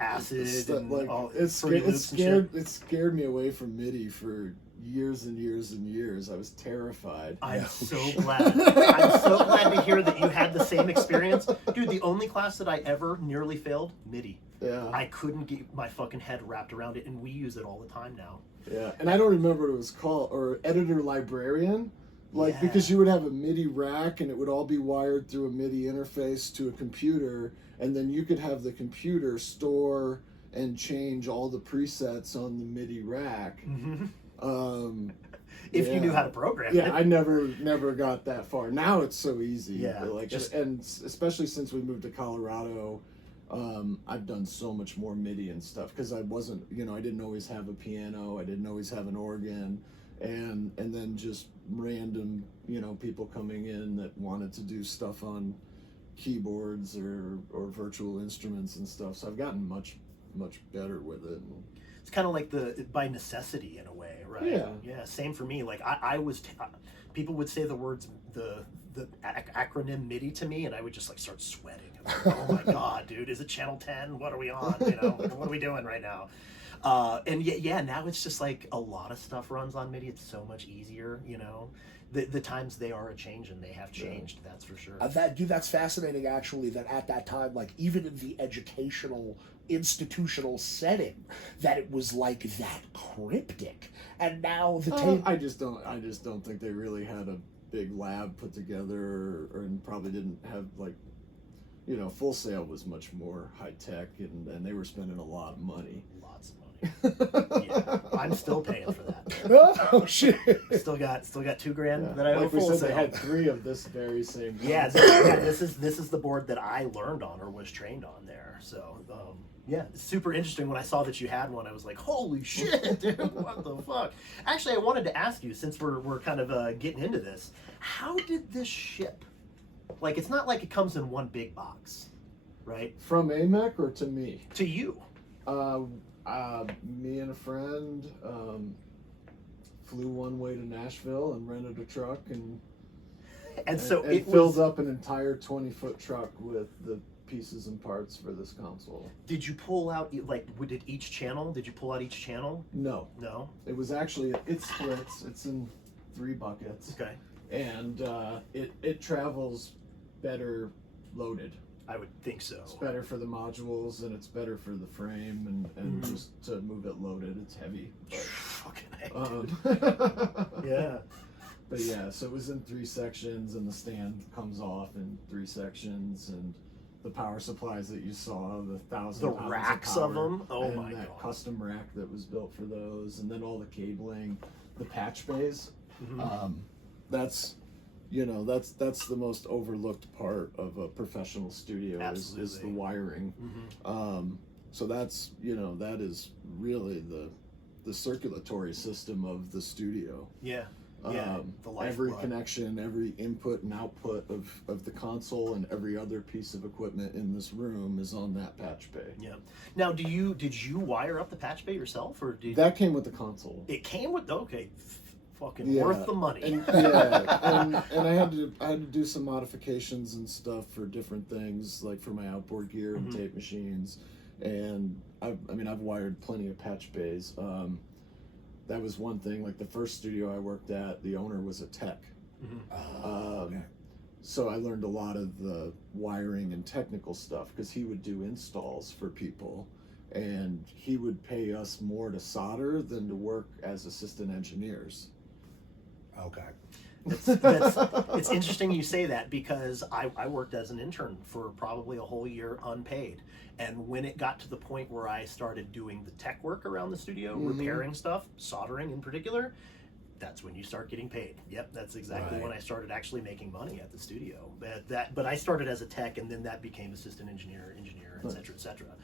Acid stuff, and like, all, it scared me away from MIDI for years and years and years. I was terrified. I'm so glad. I'm so glad to hear that you had the same experience. Dude, the only class that I ever nearly failed, MIDI. Yeah. I couldn't get my fucking head wrapped around it, and we use it all the time now. Yeah, and I don't remember what it was called, or editor librarian. Like, because you would have a MIDI rack and it would all be wired through a MIDI interface to a computer, and then you could have the computer store and change all the presets on the MIDI rack. Mm-hmm. If you knew how to program it. Yeah, I never got that far. Now it's so easy. Yeah. Like, and especially since we moved to Colorado, I've done so much more MIDI and stuff, because I wasn't, I didn't always have a piano, I didn't always have an organ. And then just random, people coming in that wanted to do stuff on keyboards or virtual instruments and stuff. So I've gotten much better with it. It's kind of like by necessity in a way, right? Yeah. Yeah. Same for me. Like I was, people would say the words the acronym MIDI to me, and I would just like start sweating. Like, oh my god, dude! Is it channel 10? What are we on? What are we doing right now? And now it's just like a lot of stuff runs on MIDI. It's so much easier, The times they are a change, and they have changed, that's for sure. That's fascinating, actually, that at that time, like, even in the educational, institutional setting, that it was like that cryptic. And now the tape... I just don't think they really had a big lab put together, and probably didn't have, like, Full Sail was much more high tech, and they were spending a lot of money. Lots of money. Yeah, I'm still paying for that. Oh shit! Still got $2,000 that I owe Like we Full said, Sail. they had 3 of this very same. This is the board that I learned on or was trained on there. So it's super interesting. When I saw that you had one, I was like, holy shit, dude, what the fuck? Actually, I wanted to ask you, since we're kind of getting into this, how did this ship? Like, it's not like it comes in one big box, right? From AMEC or to me? To you. Me and a friend flew one way to Nashville and rented a truck and it filled up an entire 20-foot truck with the pieces and parts for this console. Did you pull out, like, did each channel? Did you pull out each channel? No. No? It was actually, it splits. It's in 3 buckets. Okay. And it travels better loaded. I would think so. It's better for the modules, and it's better for the frame, and just to move it loaded. It's heavy. Fucking heck, yeah. But yeah, so it was in 3 sections, and the stand comes off in 3 sections, and the power supplies that you saw, the 1,000 the pounds racks of, of them. Oh and my that god! Custom rack that was built for those, and then all the cabling, the patch bays. That's the most overlooked part of a professional studio is the wiring. So that's that is really the circulatory system of the studio. Yeah. The every connection, every input and output of the console and every other piece of equipment in this room is on that patch bay. Yeah. Now, did you wire up the patch bay yourself, or that came with the console? It came with fucking worth the money. And I had to do some modifications and stuff for different things, like for my outboard gear and tape machines. And I've wired plenty of patch bays. That was one thing. Like the first studio I worked at, the owner was a tech. So I learned a lot of the wiring and technical stuff, because he would do installs for people, and he would pay us more to solder than to work as assistant engineers. Okay. It's interesting you say that, because I worked as an intern for probably a whole year unpaid. And when it got to the point where I started doing the tech work around the studio, repairing stuff, soldering in particular, that's when you start getting paid. Yep, that's exactly Right. when I started actually making money at the studio. But I started as a tech, and then that became assistant engineer, et cetera, et cetera.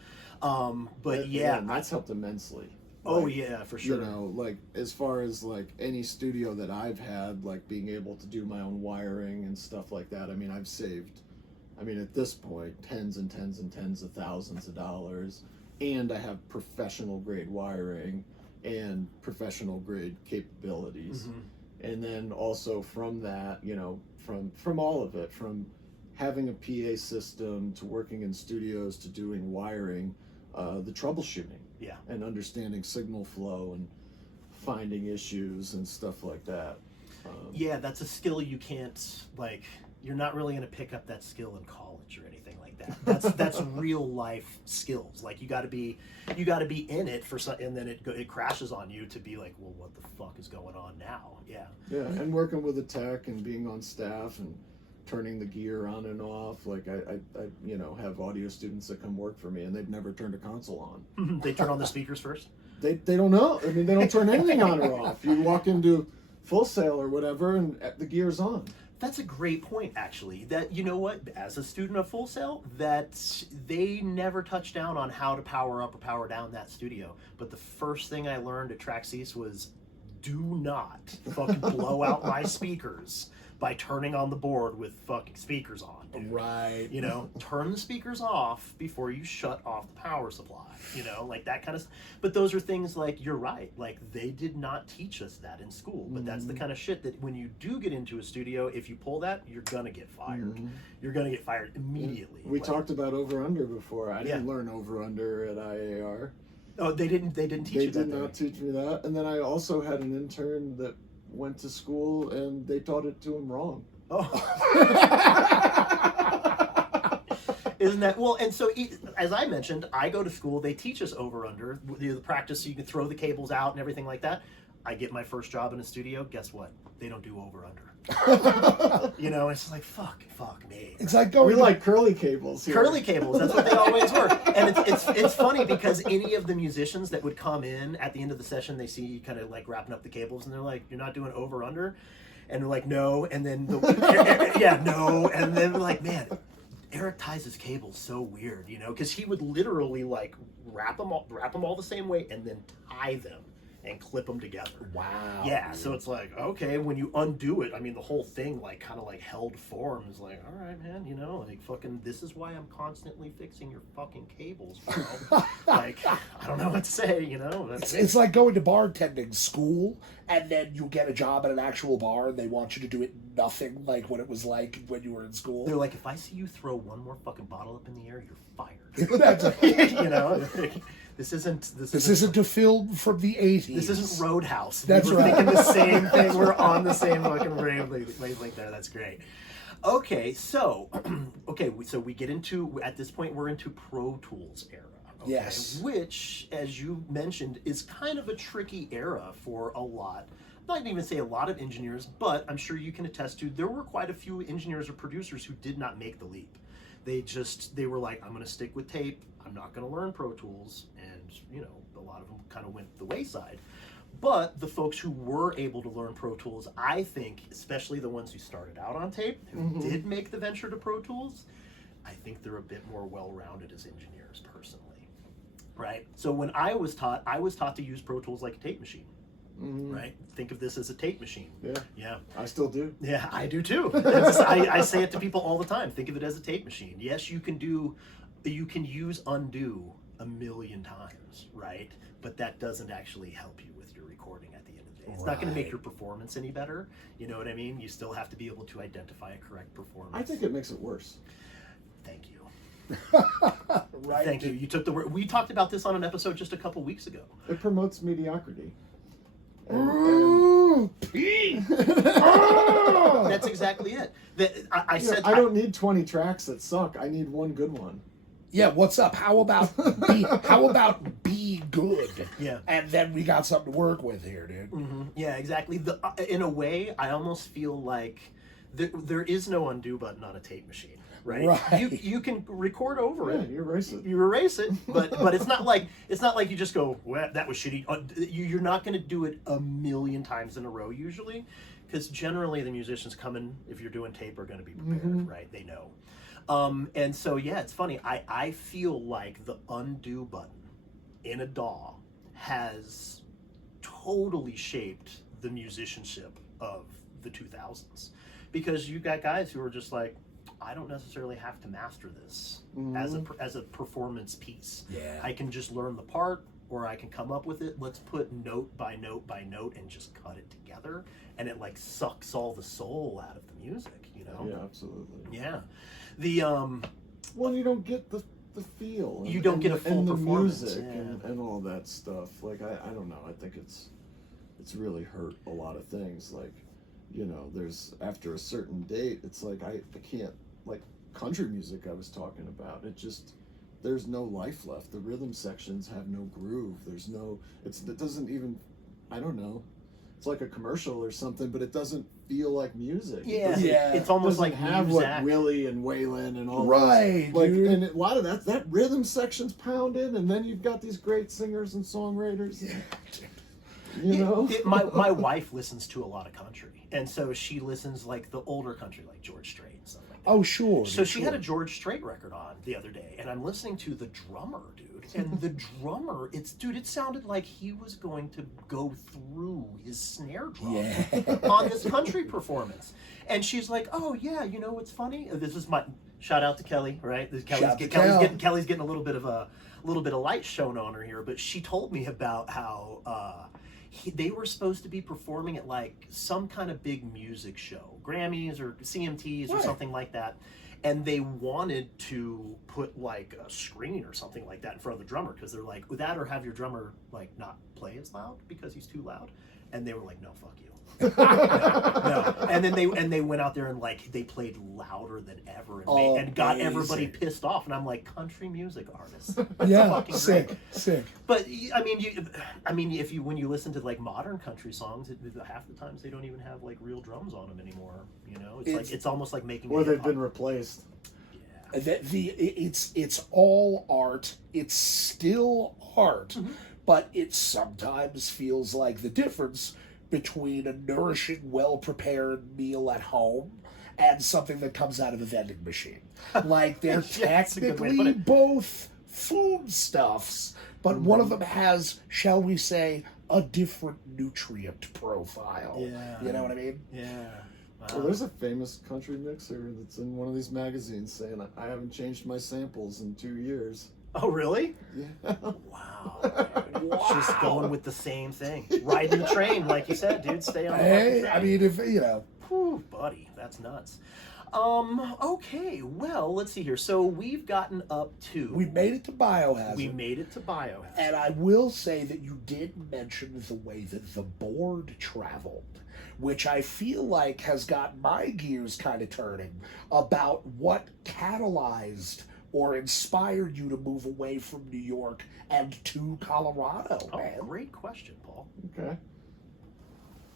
But yeah, and that's helped immensely. oh Like, yeah, for sure. You know, like as far as like any studio that I've had, like being able to do my own wiring and stuff like that. I mean, I've saved, I mean, at this point, tens and tens and tens of thousands of dollars, and I have professional grade wiring and professional grade capabilities. And then also from that, you know, from all of it, from having a PA system to working in studios to doing wiring, the troubleshooting. Yeah. And understanding signal flow and finding issues and stuff like that. Yeah, that's a skill you can't, like, you're not really going to pick up that skill in college or anything like that. That's real life skills. Like, you got to be in it for some, and then it crashes on you to be like, well, what the fuck is going on now? Yeah. Yeah, and working with a tech and being on staff and turning the gear on and off. Like I you know, have audio students that come work for me and they've never turned a console on. They turn on the speakers first? They don't know. I mean, they don't turn anything on or off. You walk into Full Sail or whatever and the gear's on. That's a great point, actually. That, you know what, as a student of Full Sail, that they never touched down on how to power up or power down that studio. But the first thing I learned at Traxxas was, do not fucking blow out my speakers by turning on the board with fucking speakers on, dude. Right. You know, turn the speakers off before you shut off the power supply, you know, like that kind of stuff. But those are things like, you're right, like they did not teach us that in school, but that's the kind of shit that when you do get into a studio, if you pull that, you're gonna get fired. You're gonna get fired immediately. We like, talked about over-under before. I didn't learn over-under at IAR. Oh, they didn't teach They you that. did not teach me that. And then I also had an intern that went to school and they taught it to him wrong. Oh. Isn't that well? And so, as I mentioned, I go to school. They teach us over under the practice, so you can throw the cables out and everything like that. I get my first job in a studio. Guess what? They don't do over under. You know, it's like fuck me. It's like going. We like curly cables here. Curly cables. That's what they always were. And it's funny because any of the musicians that would come in at the end of the session, they see you kind of like wrapping up the cables, and they're like, "You're not doing over under," and they're like, "No," and then yeah, no, and then they're like, "Man, Eric ties his cables so weird," you know, because he would literally like wrap them all the same way and then tie them and clip them together. Wow. Yeah, so it's like, okay, when you undo it, I mean, the whole thing like kind of like held form. Is like, all right, man, you know, like fucking, this is why I'm constantly fixing your fucking cables, bro. Like, I don't know what to say, you know. It's like going to bartending school, and then you get a job at an actual bar, and they want you to do it nothing like what it was like when you were in school. They're like, if I see you throw one more fucking bottle up in the air, you're fired. That's You know. This isn't a film from the 80s. This isn't Roadhouse. That's We're right. thinking the same thing. We're on the same fucking wavelength there. That's great. Okay, so we get into, at this point, we're into Pro Tools era. Okay? Yes. Which, as you mentioned, is kind of a tricky era for a lot. I'm not even say a lot of engineers, but I'm sure you can attest to there were quite a few engineers or producers who did not make the leap. They were like, I'm going to stick with tape. I'm not going to learn Pro Tools, and you know, a lot of them kind of went the wayside. But the folks who were able to learn Pro Tools, I think, especially the ones who started out on tape, who did make the venture to Pro Tools, I think they're a bit more well-rounded as engineers, personally. Right? So when I was taught to use Pro Tools like a tape machine. Right? Think of this as a tape machine. Yeah. I still do. Yeah, I do too. I say it to people all the time. Think of it as a tape machine. Yes, you can use undo a million times, right? But that doesn't actually help you with your recording at the end of the day. It's not going to make your performance any better. You know what I mean? You still have to be able to identify a correct performance. I think it makes it worse. Thank you. Right. Thank you. You took the word. We talked about this on an episode just a couple weeks ago. It promotes mediocrity. Pete! That's exactly it. I said I don't need 20 tracks that suck. I need one good one. Yeah, what's up? How about be good? Yeah. And then we got something to work with here, dude. Yeah, exactly. In a way, I almost feel like there is no undo button on a tape machine. right? Right. You can record over Yeah, it. you erase it. You erase it, but it's not like you just go, well, that was shitty. You're not going to do it a million times in a row usually, because generally the musicians coming, if you're doing tape, are going to be prepared, right? They know. And so yeah, it's funny. I feel like the undo button in a DAW has totally shaped the musicianship of the 2000s, because you got guys who are just like, I don't necessarily have to master this as a performance piece. Yeah. I can just learn the part, or I can come up with it. Let's put note by note by note and just cut it together, and it like sucks all the soul out of the music, you know? Yeah, absolutely. Yeah. The Well, you don't get the feel. You don't get a full and the performance, music yeah. and all that stuff. Like I don't know. I think it's really hurt a lot of things. Like, you know, there's after a certain date, it's like I can't, like country music I was talking about. It just, there's no life left. The rhythm sections have no groove. There's no, it doesn't even, I don't know. It's like a commercial or something, but it doesn't feel like music. yeah, Yeah. it's almost Doesn't like have Muzak. like Willie and Waylon and all Right, those, like, dude. and a lot of that rhythm section's pounded, and then you've got these great singers and songwriters. Yeah. You know, My wife listens to a lot of country, and so she listens like the older country, like George Strait and stuff like that. Oh, sure. So she sure. had a George Strait record on the other day, and I'm listening to the drummer, dude. And the drummer, it sounded like he was going to go through his snare drum on this country performance. And she's like, "Oh yeah, you know what's funny? This is my shout out to Kelly, right? Kelly's getting a little bit of light shown on her here, but she told me about how they were supposed to be performing at like some kind of big music show, Grammys or CMTs or something like that. And they wanted to put like a screen or something like that in front of the drummer, because they're like, with that, or have your drummer like not play as loud because he's too loud. And they were like, no, fuck you. No. And then they went out there and like they played louder than ever and got everybody pissed off. And I'm like, country music artists. That's fucking great. Sick. But when you listen to like modern country songs, half the times they don't even have like real drums on them anymore. You know, it's almost like making. or they've been replaced. Yeah. It's all art. It's still art, but it sometimes feels like the difference between a nourishing, well-prepared meal at home and something that comes out of a vending machine. Like they're That's a good way to put technically it. both foodstuffs, but one of them has, shall we say, a different nutrient profile. Yeah. You know what I mean? Yeah. Wow. Well, there's a famous country mixer that's in one of these magazines saying, I haven't changed my samples in 2 years. Oh, really? Yeah. Wow. Just going with the same thing. Riding the train, like you said, dude. Stay on the fucking Hey, train. I mean, if you know. Whew, buddy, that's nuts. Okay, well, let's see here. So we've gotten up to... We made it to Biohazard. We made it to Biohazard. And I will say that you did mention the way that the board traveled, which I feel like has got my gears kind of turning about what catalyzed or inspired you to move away from New York and to Colorado, man. Oh, great question, Paul. Okay.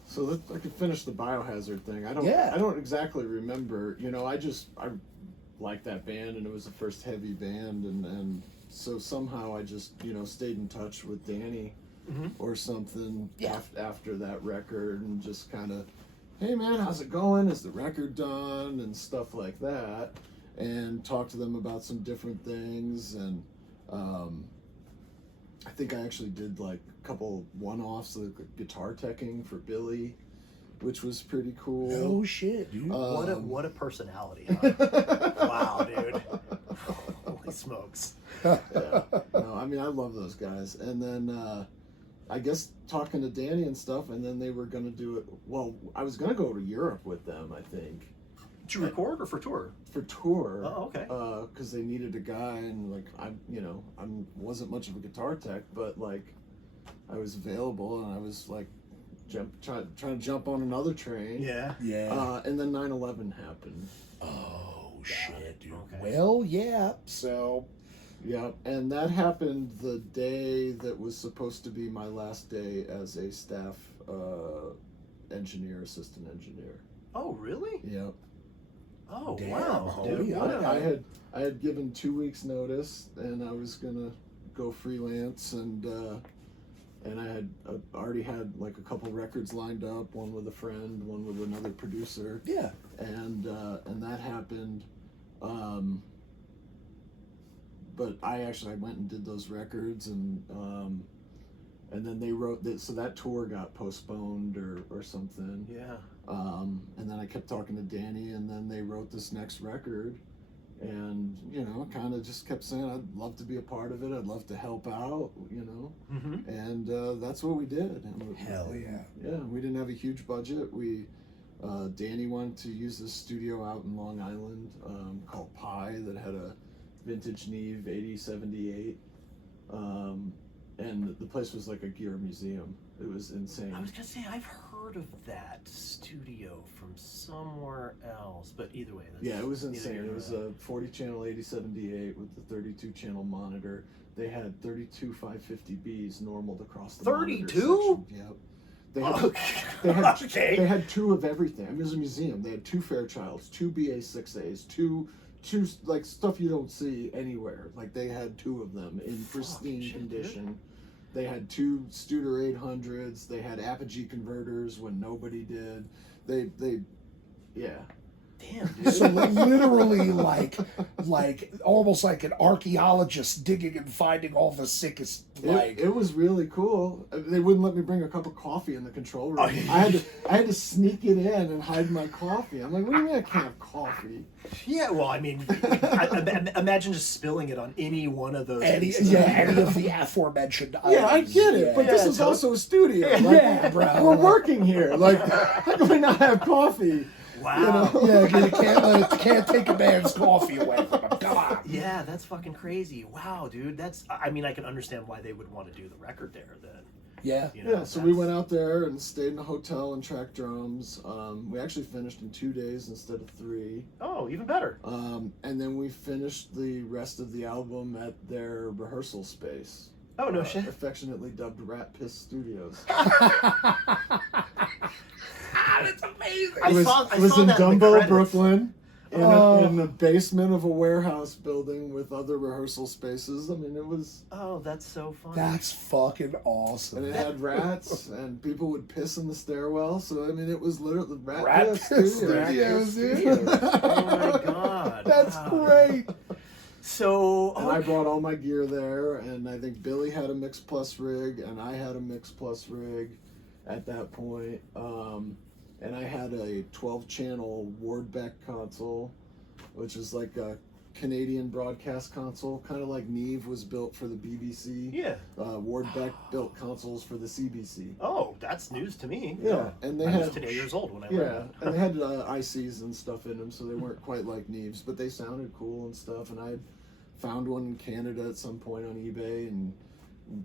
So I could finish the Biohazard thing. I Yeah. don't exactly remember. You know, I liked that band, and it was the first heavy band, and so somehow I just, you know, stayed in touch with Danny or something after that record, and just kind of, hey man, how's it going? Is the record done? And stuff like that, and talked to them about some different things, and I think I actually did like a couple one-offs of guitar teching for Billy, which was pretty cool. No shit, dude. What a personality, huh? Wow, dude. Holy smokes. Yeah. No, I mean, I love those guys. And then I guess talking to Danny and stuff, and then they were going to do it. Well, I was going to go to Europe with them, I think. Did you record or for tour? For tour. Oh, okay. Because they needed a guy, and like I wasn't much of a guitar tech, but like I was available, and I was like trying to jump on another train. Yeah. Yeah. And then 9/11 happened. Oh, shit, dude. Okay. Well, yeah, so... Yeah, and that happened the day that was supposed to be my last day as a staff assistant engineer. Oh, really? Yep. Oh, Damn, wow. homie. Dude, I had given 2 weeks notice, and I was gonna go freelance, and I had already had like a couple records lined up, one with a friend, one with another producer. Yeah. And that happened. But I went and did those records, and then they wrote that, so that tour got postponed or something. Yeah. And then I kept talking to Danny, and then they wrote this next record, and kind of just kept saying I'd love to be a part of it. I'd love to help out, Mm-hmm. and that's what we did. And Hell yeah. Yeah, we didn't have a huge budget. Danny wanted to use this studio out in Long Island called Pi that had a vintage Neve 8078, and the place was like a gear museum. It was insane. I was gonna say I've heard of that studio from somewhere else, but either way, that's Yeah, it was neither insane. here It nor was there. a 40-channel 8078 with the 32-channel monitor. They had 32 550Bs normaled across the 32? Yep. They had, Okay. they had two of everything. I mean, it was a museum. They had two Fairchilds, two BA6As, two like stuff you don't see anywhere. Like they had two of them in pristine shit, condition. dude. They had two Studer 800s. They had apogee converters when nobody did. Yeah. Damn, dude. So literally like almost like an archaeologist digging and finding all the sickest It was really cool. They wouldn't let me bring a cup of coffee in the control room. Oh, I had to sneak it in and hide my coffee. I'm like, what do you mean I can't have coffee? Yeah, well, I mean, imagine just spilling it on any one of those. any pieces. any of the aforementioned Yeah, I items. get it, but Yeah, this is also a studio. Like, Yeah, bro. We're working here. Like, how can we not have coffee? Wow. Yeah, you can't take a man's coffee away from him. Come on. Yeah, that's fucking crazy. Wow, dude. I mean, I can understand why they would want to do the record there then. Yeah. Yeah, so we went out there and stayed in a hotel and tracked drums. We actually finished in 2 days instead of 3. Oh, even better. And then we finished the rest of the album at their rehearsal space. Oh, no shit. Affectionately dubbed Rat Piss Studios. That's amazing. I It was, saw it was in that in the Dumbo, credits. Brooklyn, Oh. in the basement of a warehouse building with other rehearsal spaces. I mean, it was, Oh, that's so fun. That's fucking and awesome. it had rats, and people would piss in the stairwell. So I mean, it was literally Rat Rat Piss Piss Studios, Studios. dude. Oh my god. That's Wow. great. So, And I brought all my gear there, and I think Billy had a Mix Plus rig, and I had a Mix Plus rig at that point. And I had a 12-channel Wardbeck console, which is like a Canadian broadcast console, kind of like Neve was built for the BBC. yeah. Wardbeck built consoles for the CBC. Oh, that's news to me. Yeah, and they I was had today years old when I yeah, learned that. and they had ICs and stuff in them, so they weren't quite like Neves, but they sounded cool and stuff. And I found one in Canada at some point on eBay and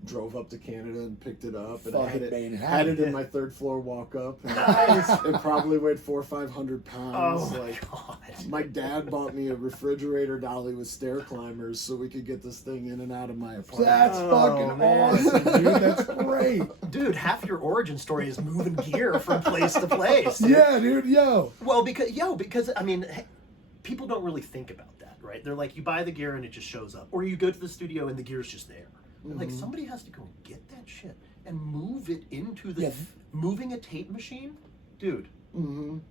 drove up to Canada and picked it up, and I Fucking had made it had it happen. in my third floor walk up. And Nice. it probably weighed 400 or 500 pounds. Oh like my god. my dad bought me a refrigerator dolly with stair climbers so we could get this thing in and out of my apartment. That's Oh, fucking man. awesome, dude. That's great. Dude, half your origin story is moving gear from place to place. dude. Yeah, dude. Yo. Well, because I mean, people don't really think about that, right? They're like, you buy the gear and it just shows up, or you go to the studio and the gear's just there. Like somebody has to go get that shit and move it into the Yeah. moving a tape machine, dude.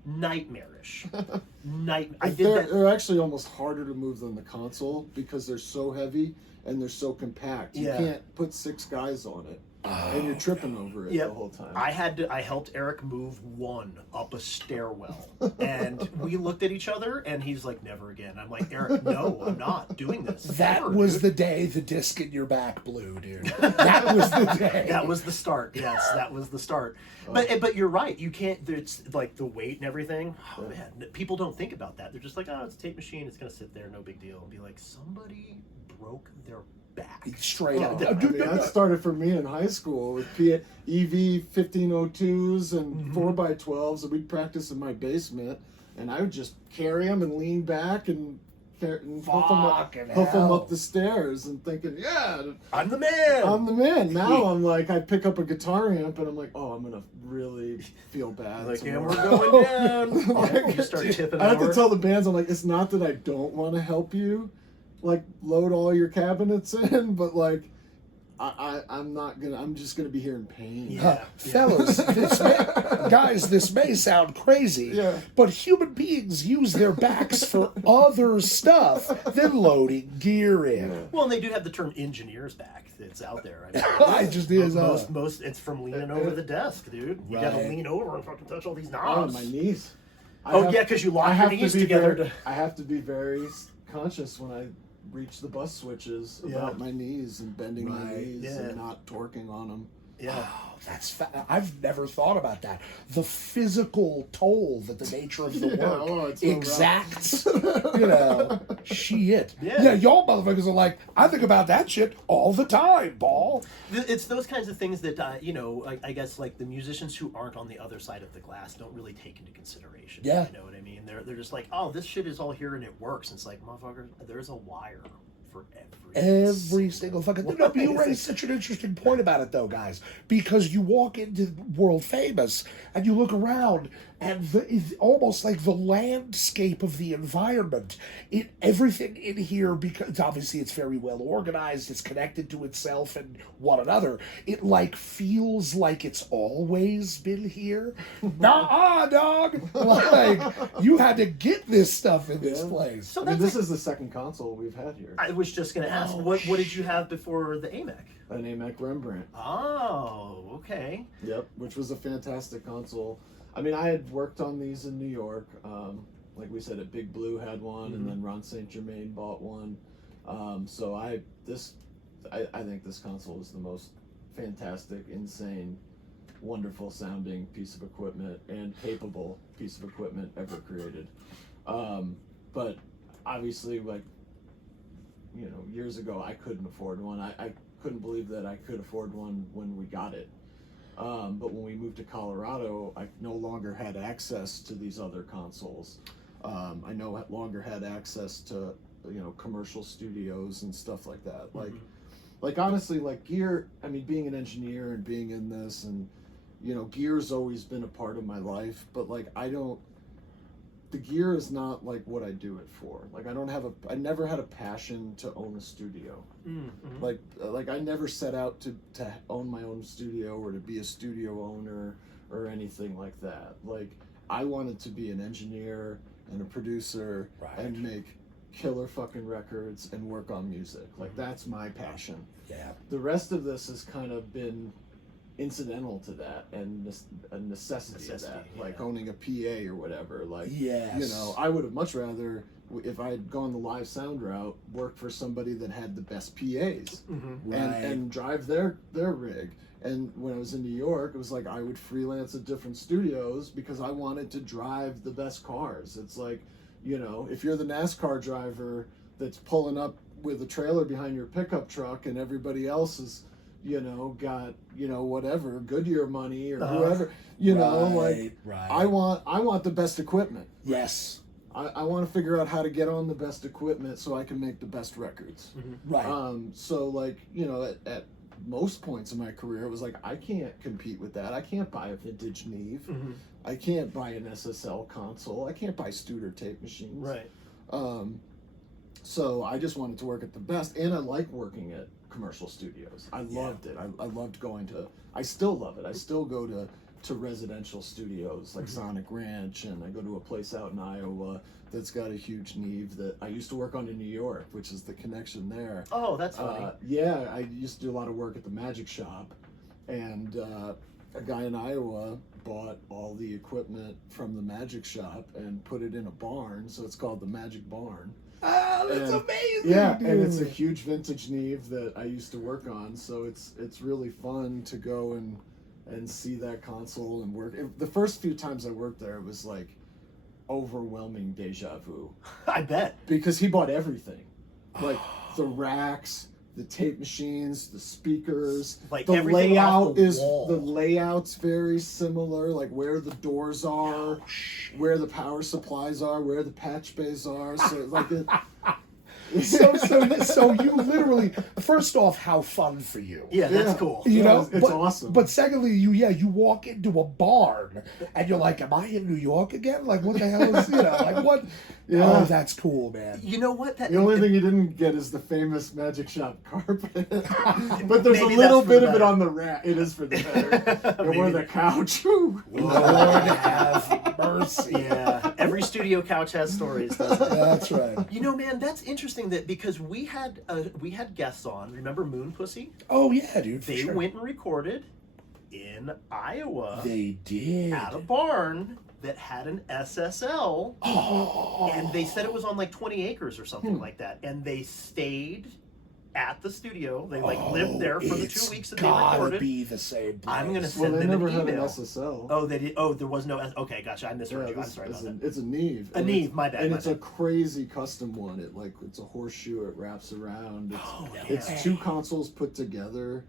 Nightmarish. I did They're, that. they're actually almost harder to move than the console because they're so heavy and they're so compact. You Yeah. can't put 6 guys on it, and you're tripping over it Yep. the whole time. I helped Eric move one up a stairwell, and we looked at each other, and he's like, "Never again." I'm like, "Eric, no, I'm not doing this." That ever, was dude." the day the disc in your back blew, dude. That was the day. That was the start. Yes, that was the start. But you're right. You can't. It's like the weight and everything. Oh man, people don't think about that. They're just like, "Oh, it's a tape machine. It's gonna sit there, no big deal." And be like, somebody broke their back. Straight up. I mean, that started for me in high school with EV 1502s and 4x12s, and we'd practice in my basement, and I would just carry them and lean back and hoof Fucking them hell. up the stairs and thinking, yeah, I'm the man. I'm the man. Now I'm like, I pick up a guitar amp and I'm like, oh, I'm gonna really feel bad. Like, yeah, tomorrow. we're going down. Like, You start tipping I have over. to tell the bands, I'm like, it's not that I don't want to help you, like load all your cabinets in, but like, I'm just gonna be here in pain. Yeah. Fellas, this may sound crazy, Yeah. but human beings use their backs for other stuff than loading gear in. Well, and they do have the term engineer's back that's out there. I mean, It just is. most it's from leaning over the desk, dude. You gotta Right. lean over and fucking touch all these Oh, knobs. my knees. Oh, yeah, 'cause you lock I your have to knees be together very- to- I have to be very conscious when I reach the bus switches about Yeah. my knees and bending my Right. knees Yeah. and not torquing on them. Yeah. Oh, I've never thought about that. The physical toll that the nature of the Yeah, work oh, it's so rough. exacts. You know, shit. Yeah. Y'all motherfuckers are like, I think about that shit all the time, Paul. It's those kinds of things that, I guess, like, the musicians who aren't on the other side of the glass don't really take into consideration. Yeah. You know what I mean? They're just like, oh, this shit is all here and it works. It's like, motherfucker, there's a wire for Every single fucking thing. No, but you raised such an interesting point about it, though, guys. Because you walk into World Famous and you look around, and it's almost like the landscape of the environment. Everything in here, because obviously it's very well organized, it's connected to itself and one another. It like feels like it's always been here. Nah, dog. Like you had to get this stuff in this Yeah. place. So I mean, that's this is the second console we've had here. I was just going to ask, what did you have before the AMEC? An AMEC Rembrandt. Oh, okay. Yep, which was a fantastic console. I mean, I had worked on these in New York. Like we said, at Big Blue had one, and then Ron St. Germain bought one. So I think this console is the most fantastic, insane, wonderful sounding piece of equipment and capable piece of equipment ever created. But obviously, like, you know, years ago I couldn't afford one. I couldn't believe that I could afford one when we got it. But when we moved to Colorado, I no longer had access to these other consoles. I no longer had access to, you know, commercial studios and stuff like that. Like honestly, like gear, I mean, being an engineer and being in this, and, you know, gear's always been a part of my life, but like the gear is not like what I do it for. Like I never had a passion to own a studio. Mm-hmm. Like I never set out to own my own studio or to be a studio owner or anything like that. Like I wanted to be an engineer and a producer and make killer fucking records and work on music. Like that's my passion. Yeah. The rest of this has kind of been incidental to that and a necessity of that, like owning a PA or whatever. Like, Yes. you know, I would have much rather, if I had gone the live sound route, work for somebody that had the best PAs and drive their rig. And when I was in New York, it was like I would freelance at different studios because I wanted to drive the best cars. It's like, you know, if you're the NASCAR driver that's pulling up with a trailer behind your pickup truck and everybody else is, you know, got, you know, whatever, Goodyear money or whoever, you know, like I want the best equipment. Yes. I want to figure out how to get on the best equipment so I can make the best records. Right. So like, you know, at most points in my career, it was like, I can't compete with that. I can't buy a vintage Neve. I can't buy an SSL console. I can't buy Studer tape machines. Right. So I just wanted to work at the best, and I like working at commercial studios. I loved it. I loved going to, I still love it. I still go to residential studios like Sonic Ranch, and I go to a place out in Iowa that's got a huge Neve that I used to work on in New York, which is the connection there. Oh, that's funny. Yeah, I used to do a lot of work at the Magic Shop, and a guy in Iowa bought all the equipment from the Magic Shop and put it in a barn, so it's called the Magic Barn. Oh, that's And- amazing. Yeah, dude. and it's a huge vintage Neve that I used to work on, so it's really fun to go and see that console and work. The first few times I worked there, it was like overwhelming deja vu. I bet. Because he bought everything. Like the racks, the tape machines, the speakers. Like the everything off layout the is wall. the layout's very similar, like where the doors are, where the power supplies are, where the patch bays are. So like So you literally, first off, how fun for you. Yeah, that's Yeah. cool. You know, it's awesome. But secondly, you walk into a barn and you're like, am I in New York again? Like, what the hell is, like what? Yeah. Oh, that's cool, man. You know what? The only thing you didn't get is the famous Magic Shop carpet. But there's Maybe a little that's for the bit of it better. on the rack. It is for the better. Maybe. Or the couch. Whew. Lord have mercy. Yeah, every studio couch has stories. Doesn't it? That's right. You know, man, that's interesting that because we had guests on. Remember Moon Pussy? Oh yeah, dude. For They sure. went and recorded in Iowa They did. at a barn that had an SSL, Oh. and they said it was on like 20 acres or something like that, and they stayed at the studio. They lived there for the It's 2 weeks that they gotta recorded. be the same place. I'm gonna Well, send they them never an had an email. SSL. Oh, they did. Oh, there was no. Okay, gotcha. I misheard you. I'm this sorry is about that. it's a Neve. A And Neve, it's- my bad, And my it's a crazy custom one. It's a horseshoe. It wraps around. It's damn. 2 consoles put together.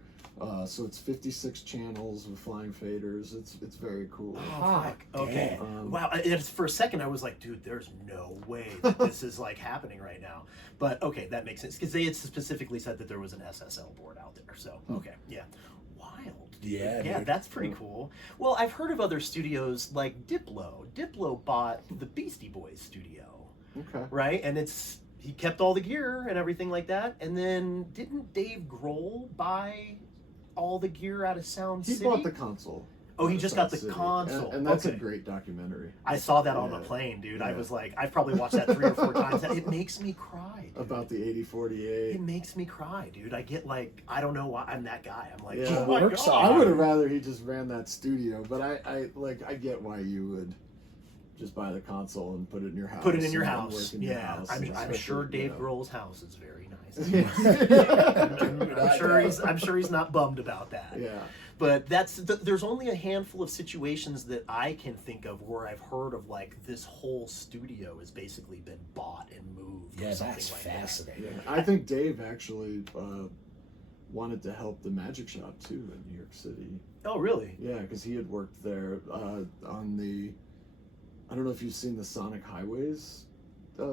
So it's 56 channels with flying faders. It's very cool. Hot Okay. damn. Wow. For a second, I was like, dude, there's no way that this is like happening right now. But okay, that makes sense because they had specifically said that there was an SSL board out there. So okay, yeah. Wild. Yeah, Yeah, dude. that's pretty cool. Well, I've heard of other studios like Diplo. Diplo bought the Beastie Boys studio, Okay. right? And he kept all the gear and everything like that. And then didn't Dave Grohl buy all the gear out of Sound He City? bought the console. Oh, he out of just Sound got the City. console. And that's Okay. a great documentary. I saw that on the Yeah. plane, dude. I Yeah. was like, I've probably watched that 3 or 4 times. It makes me cry, dude. About the 8048. It makes me cry, dude. I get like, I don't know why I'm that guy. I'm like, Yeah. oh my Works God. I would have rather he just ran that studio, but I get why you would just buy the console and put it in your house. Put it in your and house. work in your Yeah. house, I'm especially, sure you Dave know. Grohl's house is very nice. Yeah. I'm sure he's not bummed about that. Yeah. But there's only a handful of situations that I can think of where I've heard of like this whole studio has basically been bought and moved. Yeah, or something that's like fascinating. Yeah. I think Dave actually wanted to help the Magic Shop too in New York City. That. Oh, really? Yeah, because he had worked there on the. I don't know if you've seen the Sonic Highways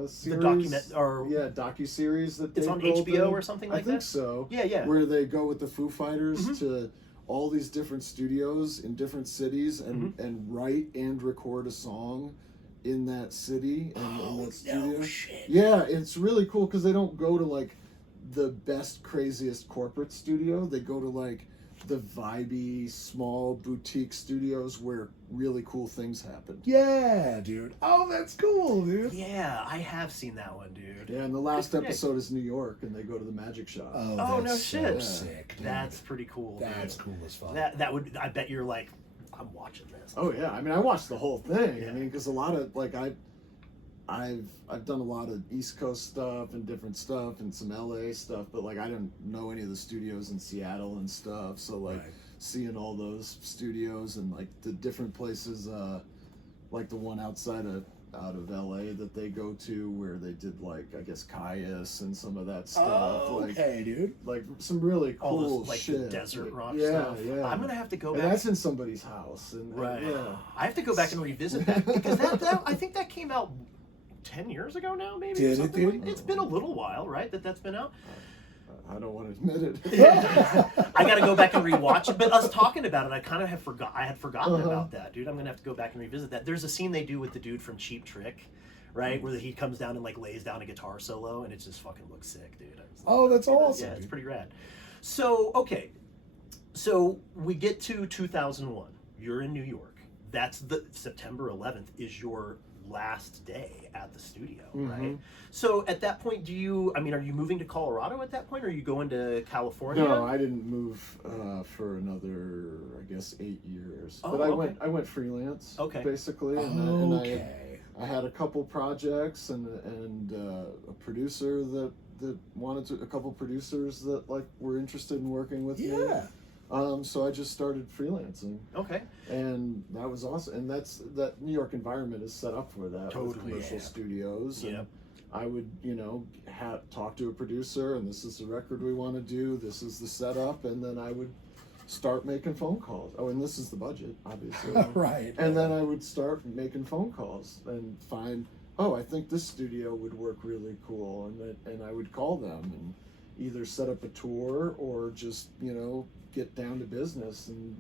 series. The document or Yeah, docu-series that it's Dave on Grohl HBO did. or something like I think that? so. Yeah, yeah. Where they go with the Foo Fighters Mhm. to all these different studios in different cities and Mm-hmm. and write and record a song in that city and in that studio. No shit. Yeah, it's really cool because they don't go to like the best, craziest corporate studio. They go to like the vibey, small boutique studios where really cool things happen. Yeah, dude. Oh, that's cool, dude. Yeah, I have seen that one, dude. Yeah, and the last Good. episode is New York, and they go to the Magic Shop. Oh, Oh, that's no so shit. sick. Dude. That's pretty cool. That's dude. cool as fuck. That would. I bet you're like, I'm watching this. Oh yeah, I mean I watched the whole thing. Yeah. I mean because a lot of like I've done a lot of East Coast stuff and different stuff and some LA stuff, but like I didn't know any of the studios in Seattle and stuff. So like Right. seeing all those studios and like the different places, like the one out of LA that they go to where they did like I guess Caius and some of that stuff. Oh, okay, dude. Like some really All cool those like shit. the desert rock yeah, stuff. Yeah, I'm gonna have to go And back. that's in somebody's house. And Right. Yeah. I have to go back and revisit that because that I think that came out 10 years ago now, maybe. Did or it, something dude? like- It's been a little while, right? That's been out. I don't want to admit it. I got to go back and rewatch it. But us talking about it, I kind of have I had forgotten Uh-huh. about that, dude. I'm gonna have to go back and revisit that. There's a scene they do with the dude from Cheap Trick, right, where he comes down and like lays down a guitar solo, and it just fucking looks sick, dude. I was like, Oh, that's awesome. yeah, it's dude. pretty rad. So okay, so we get to 2001. You're in New York. That's the September 11th is your last day at the studio, right? Mhm. So at that point, are you moving to Colorado at that point, or are you going to California? No, I didn't move for another, I guess, 8 years. Oh, but I okay. went basically. Okay. Basically, Okay. I had a couple projects and a producer that wanted to, a couple producers that like were interested in working with me. Yeah. So I just started freelancing, Okay. and that was awesome. And that New York environment is set up for that with Totally, commercial yeah. studios. Yep. And I would, talk to a producer, and this is the record we want to do. This is the setup, and then I would start making phone calls. Oh, and this is the budget, obviously. Right. And then I would start making phone calls and find oh, I think this studio would work really cool, and I would call them and either set up a tour or just, get down to business, and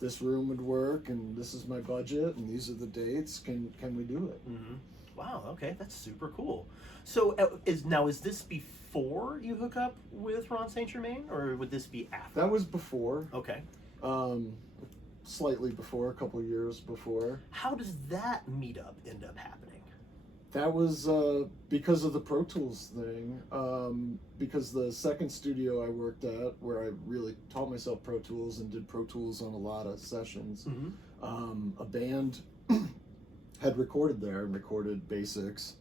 this room would work, and this is my budget, and these are the dates. Can we do it? Mm-hmm. Wow. Okay, that's super cool. So is this before you hook up with Ron St. Germain, or would this be after? That was before. Okay. Slightly before, a couple years before. How does that meetup end up happening? That was because of the Pro Tools thing. Because the second studio I worked at, where I really taught myself Pro Tools and did Pro Tools on a lot of sessions, a band had recorded there and recorded basics,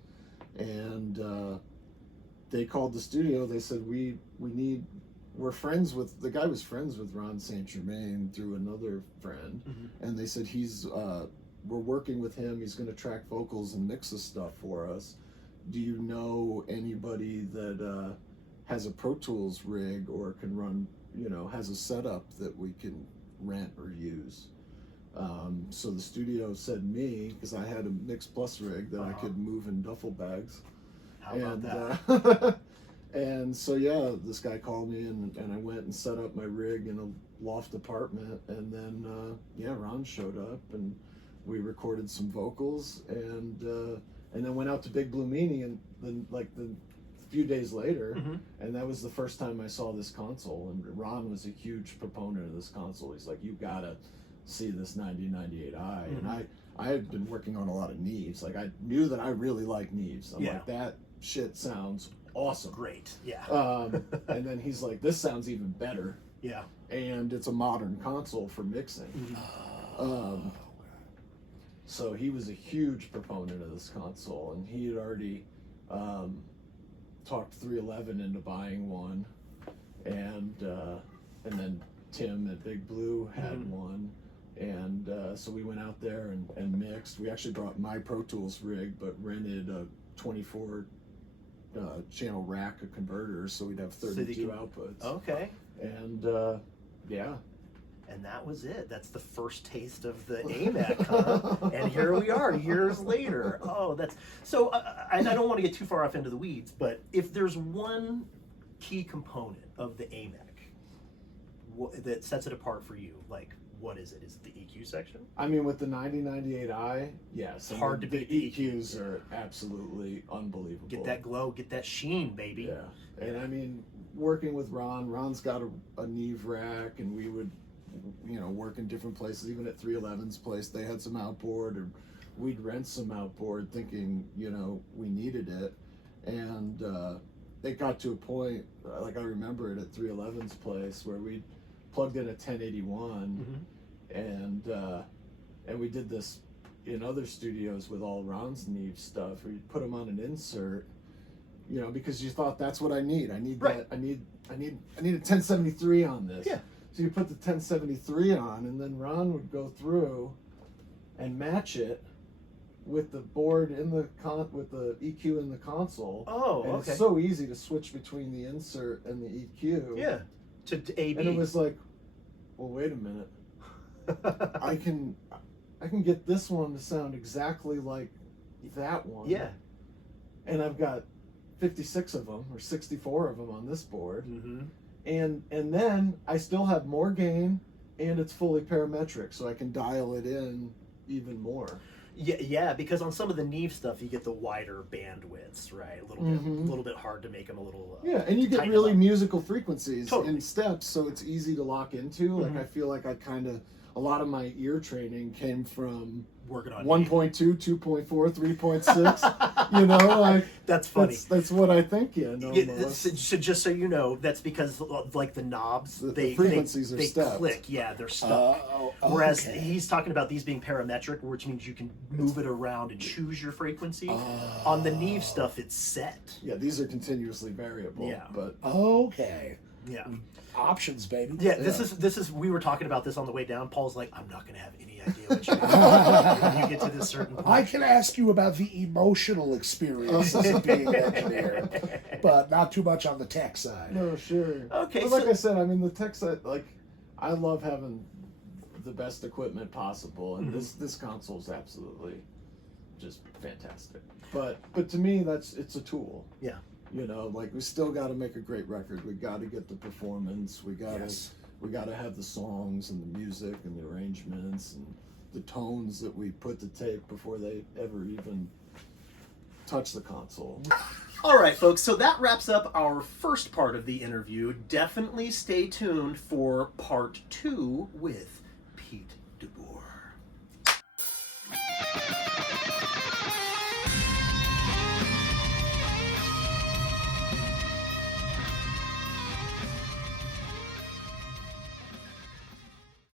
and they called the studio. They said, we're friends with, the guy was friends with Ron St. Germain through another friend, and they said, we're working with him, he's going to track vocals and mix the stuff for us. Do you know anybody that has a Pro Tools rig or can run, has a setup that we can rent or use? So the studio said me, because I had a Mix Plus rig that I could move in duffel bags. How about that? And so, yeah, this guy called me, and I went and set up my rig in a loft apartment, and then, Ron showed up, and we recorded some vocals, and then went out to Big Blue Meanie, and then the few days later, and that was the first time I saw this console, and Ron was a huge proponent of this console. He's like, you gotta see this 9098i, and I had been working on a lot of Neves. Like, I knew that I really like Neves. I'm like, that shit sounds awesome. Great, yeah. And then he's like, this sounds even better. Yeah. And it's a modern console for mixing. So he was a huge proponent of this console, and he had already talked 311 into buying one, and then Tim at Big Blue had one, and so we went out there and mixed. We actually brought my Pro Tools rig, but rented a 24 channel rack of converters, so we'd have 32 outputs. Okay. And yeah. And that was it. That's the first taste of the AMAC, huh? And here we are, years later. Oh, that's so. I don't want to get too far off into the weeds, but if there's one key component of the AMAC that sets it apart for you, like, what is it? Is it the EQ section? I mean, with the 9098i, yes. Hard to beat. The EQs are absolutely unbelievable. Get that glow, get that sheen, baby. Yeah. And I mean, working with Ron's got a Neve rack, and we would, work in different places. Even at 311's place, they had some outboard, or we'd rent some outboard thinking, we needed it. And it got to a point, like I remember it at 311's place, where we plugged in a 1081, and we did this in other studios with all Ron's Neve stuff, where you put them on an insert, because you thought, that's what I need. I need that. I need a 1073 on this. Yeah. So you put the 1073 on, and then Ron would go through and match it with the board in the with the EQ in the console. Oh, and okay. It's so easy to switch between the insert and the EQ. Yeah, to AB. And it was like, well, wait a minute. I can get this one to sound exactly like that one. Yeah. And I've got 56 of them or 64 of them on this board. And then I still have more gain, and it's fully parametric, so I can dial it in even more. Yeah, because on some of the Neve stuff, you get the wider bandwidths, right? A little bit hard to make them a little. And you get really musical frequencies Totally. in steps, so it's easy to lock into. Like, I feel like a lot of my ear training came from working on 1.2, 2.4, 3.6. Like, that's funny. That's what I think. So just so you know, that's because like the knobs, the frequencies are stepped. Click. Yeah, they're stuck. Whereas he's talking about these being parametric, which means you can move it around and choose your frequency. On the Neve stuff, it's set. Yeah, these are continuously variable. Yeah, but yeah. Options, baby. Yeah, this is. We were talking about this on the way down. Paul's like, I'm not going to have any idea what you're doing when you get to this certain point. I can ask you about the emotional experiences of being an engineer, but not too much on the tech side. No, sure. Okay, but like I said, I mean, the tech side, like, I love having the best equipment possible, and this console is absolutely just fantastic. But to me, it's a tool. Yeah. You know, like we still got to make a great record. We got to get the performance. We got to have the songs and the music and the arrangements and the tones that we put to tape before they ever even touch the console. All right, folks, so that wraps up our first part of the interview. Definitely stay tuned for part 2 with Pete De Boer.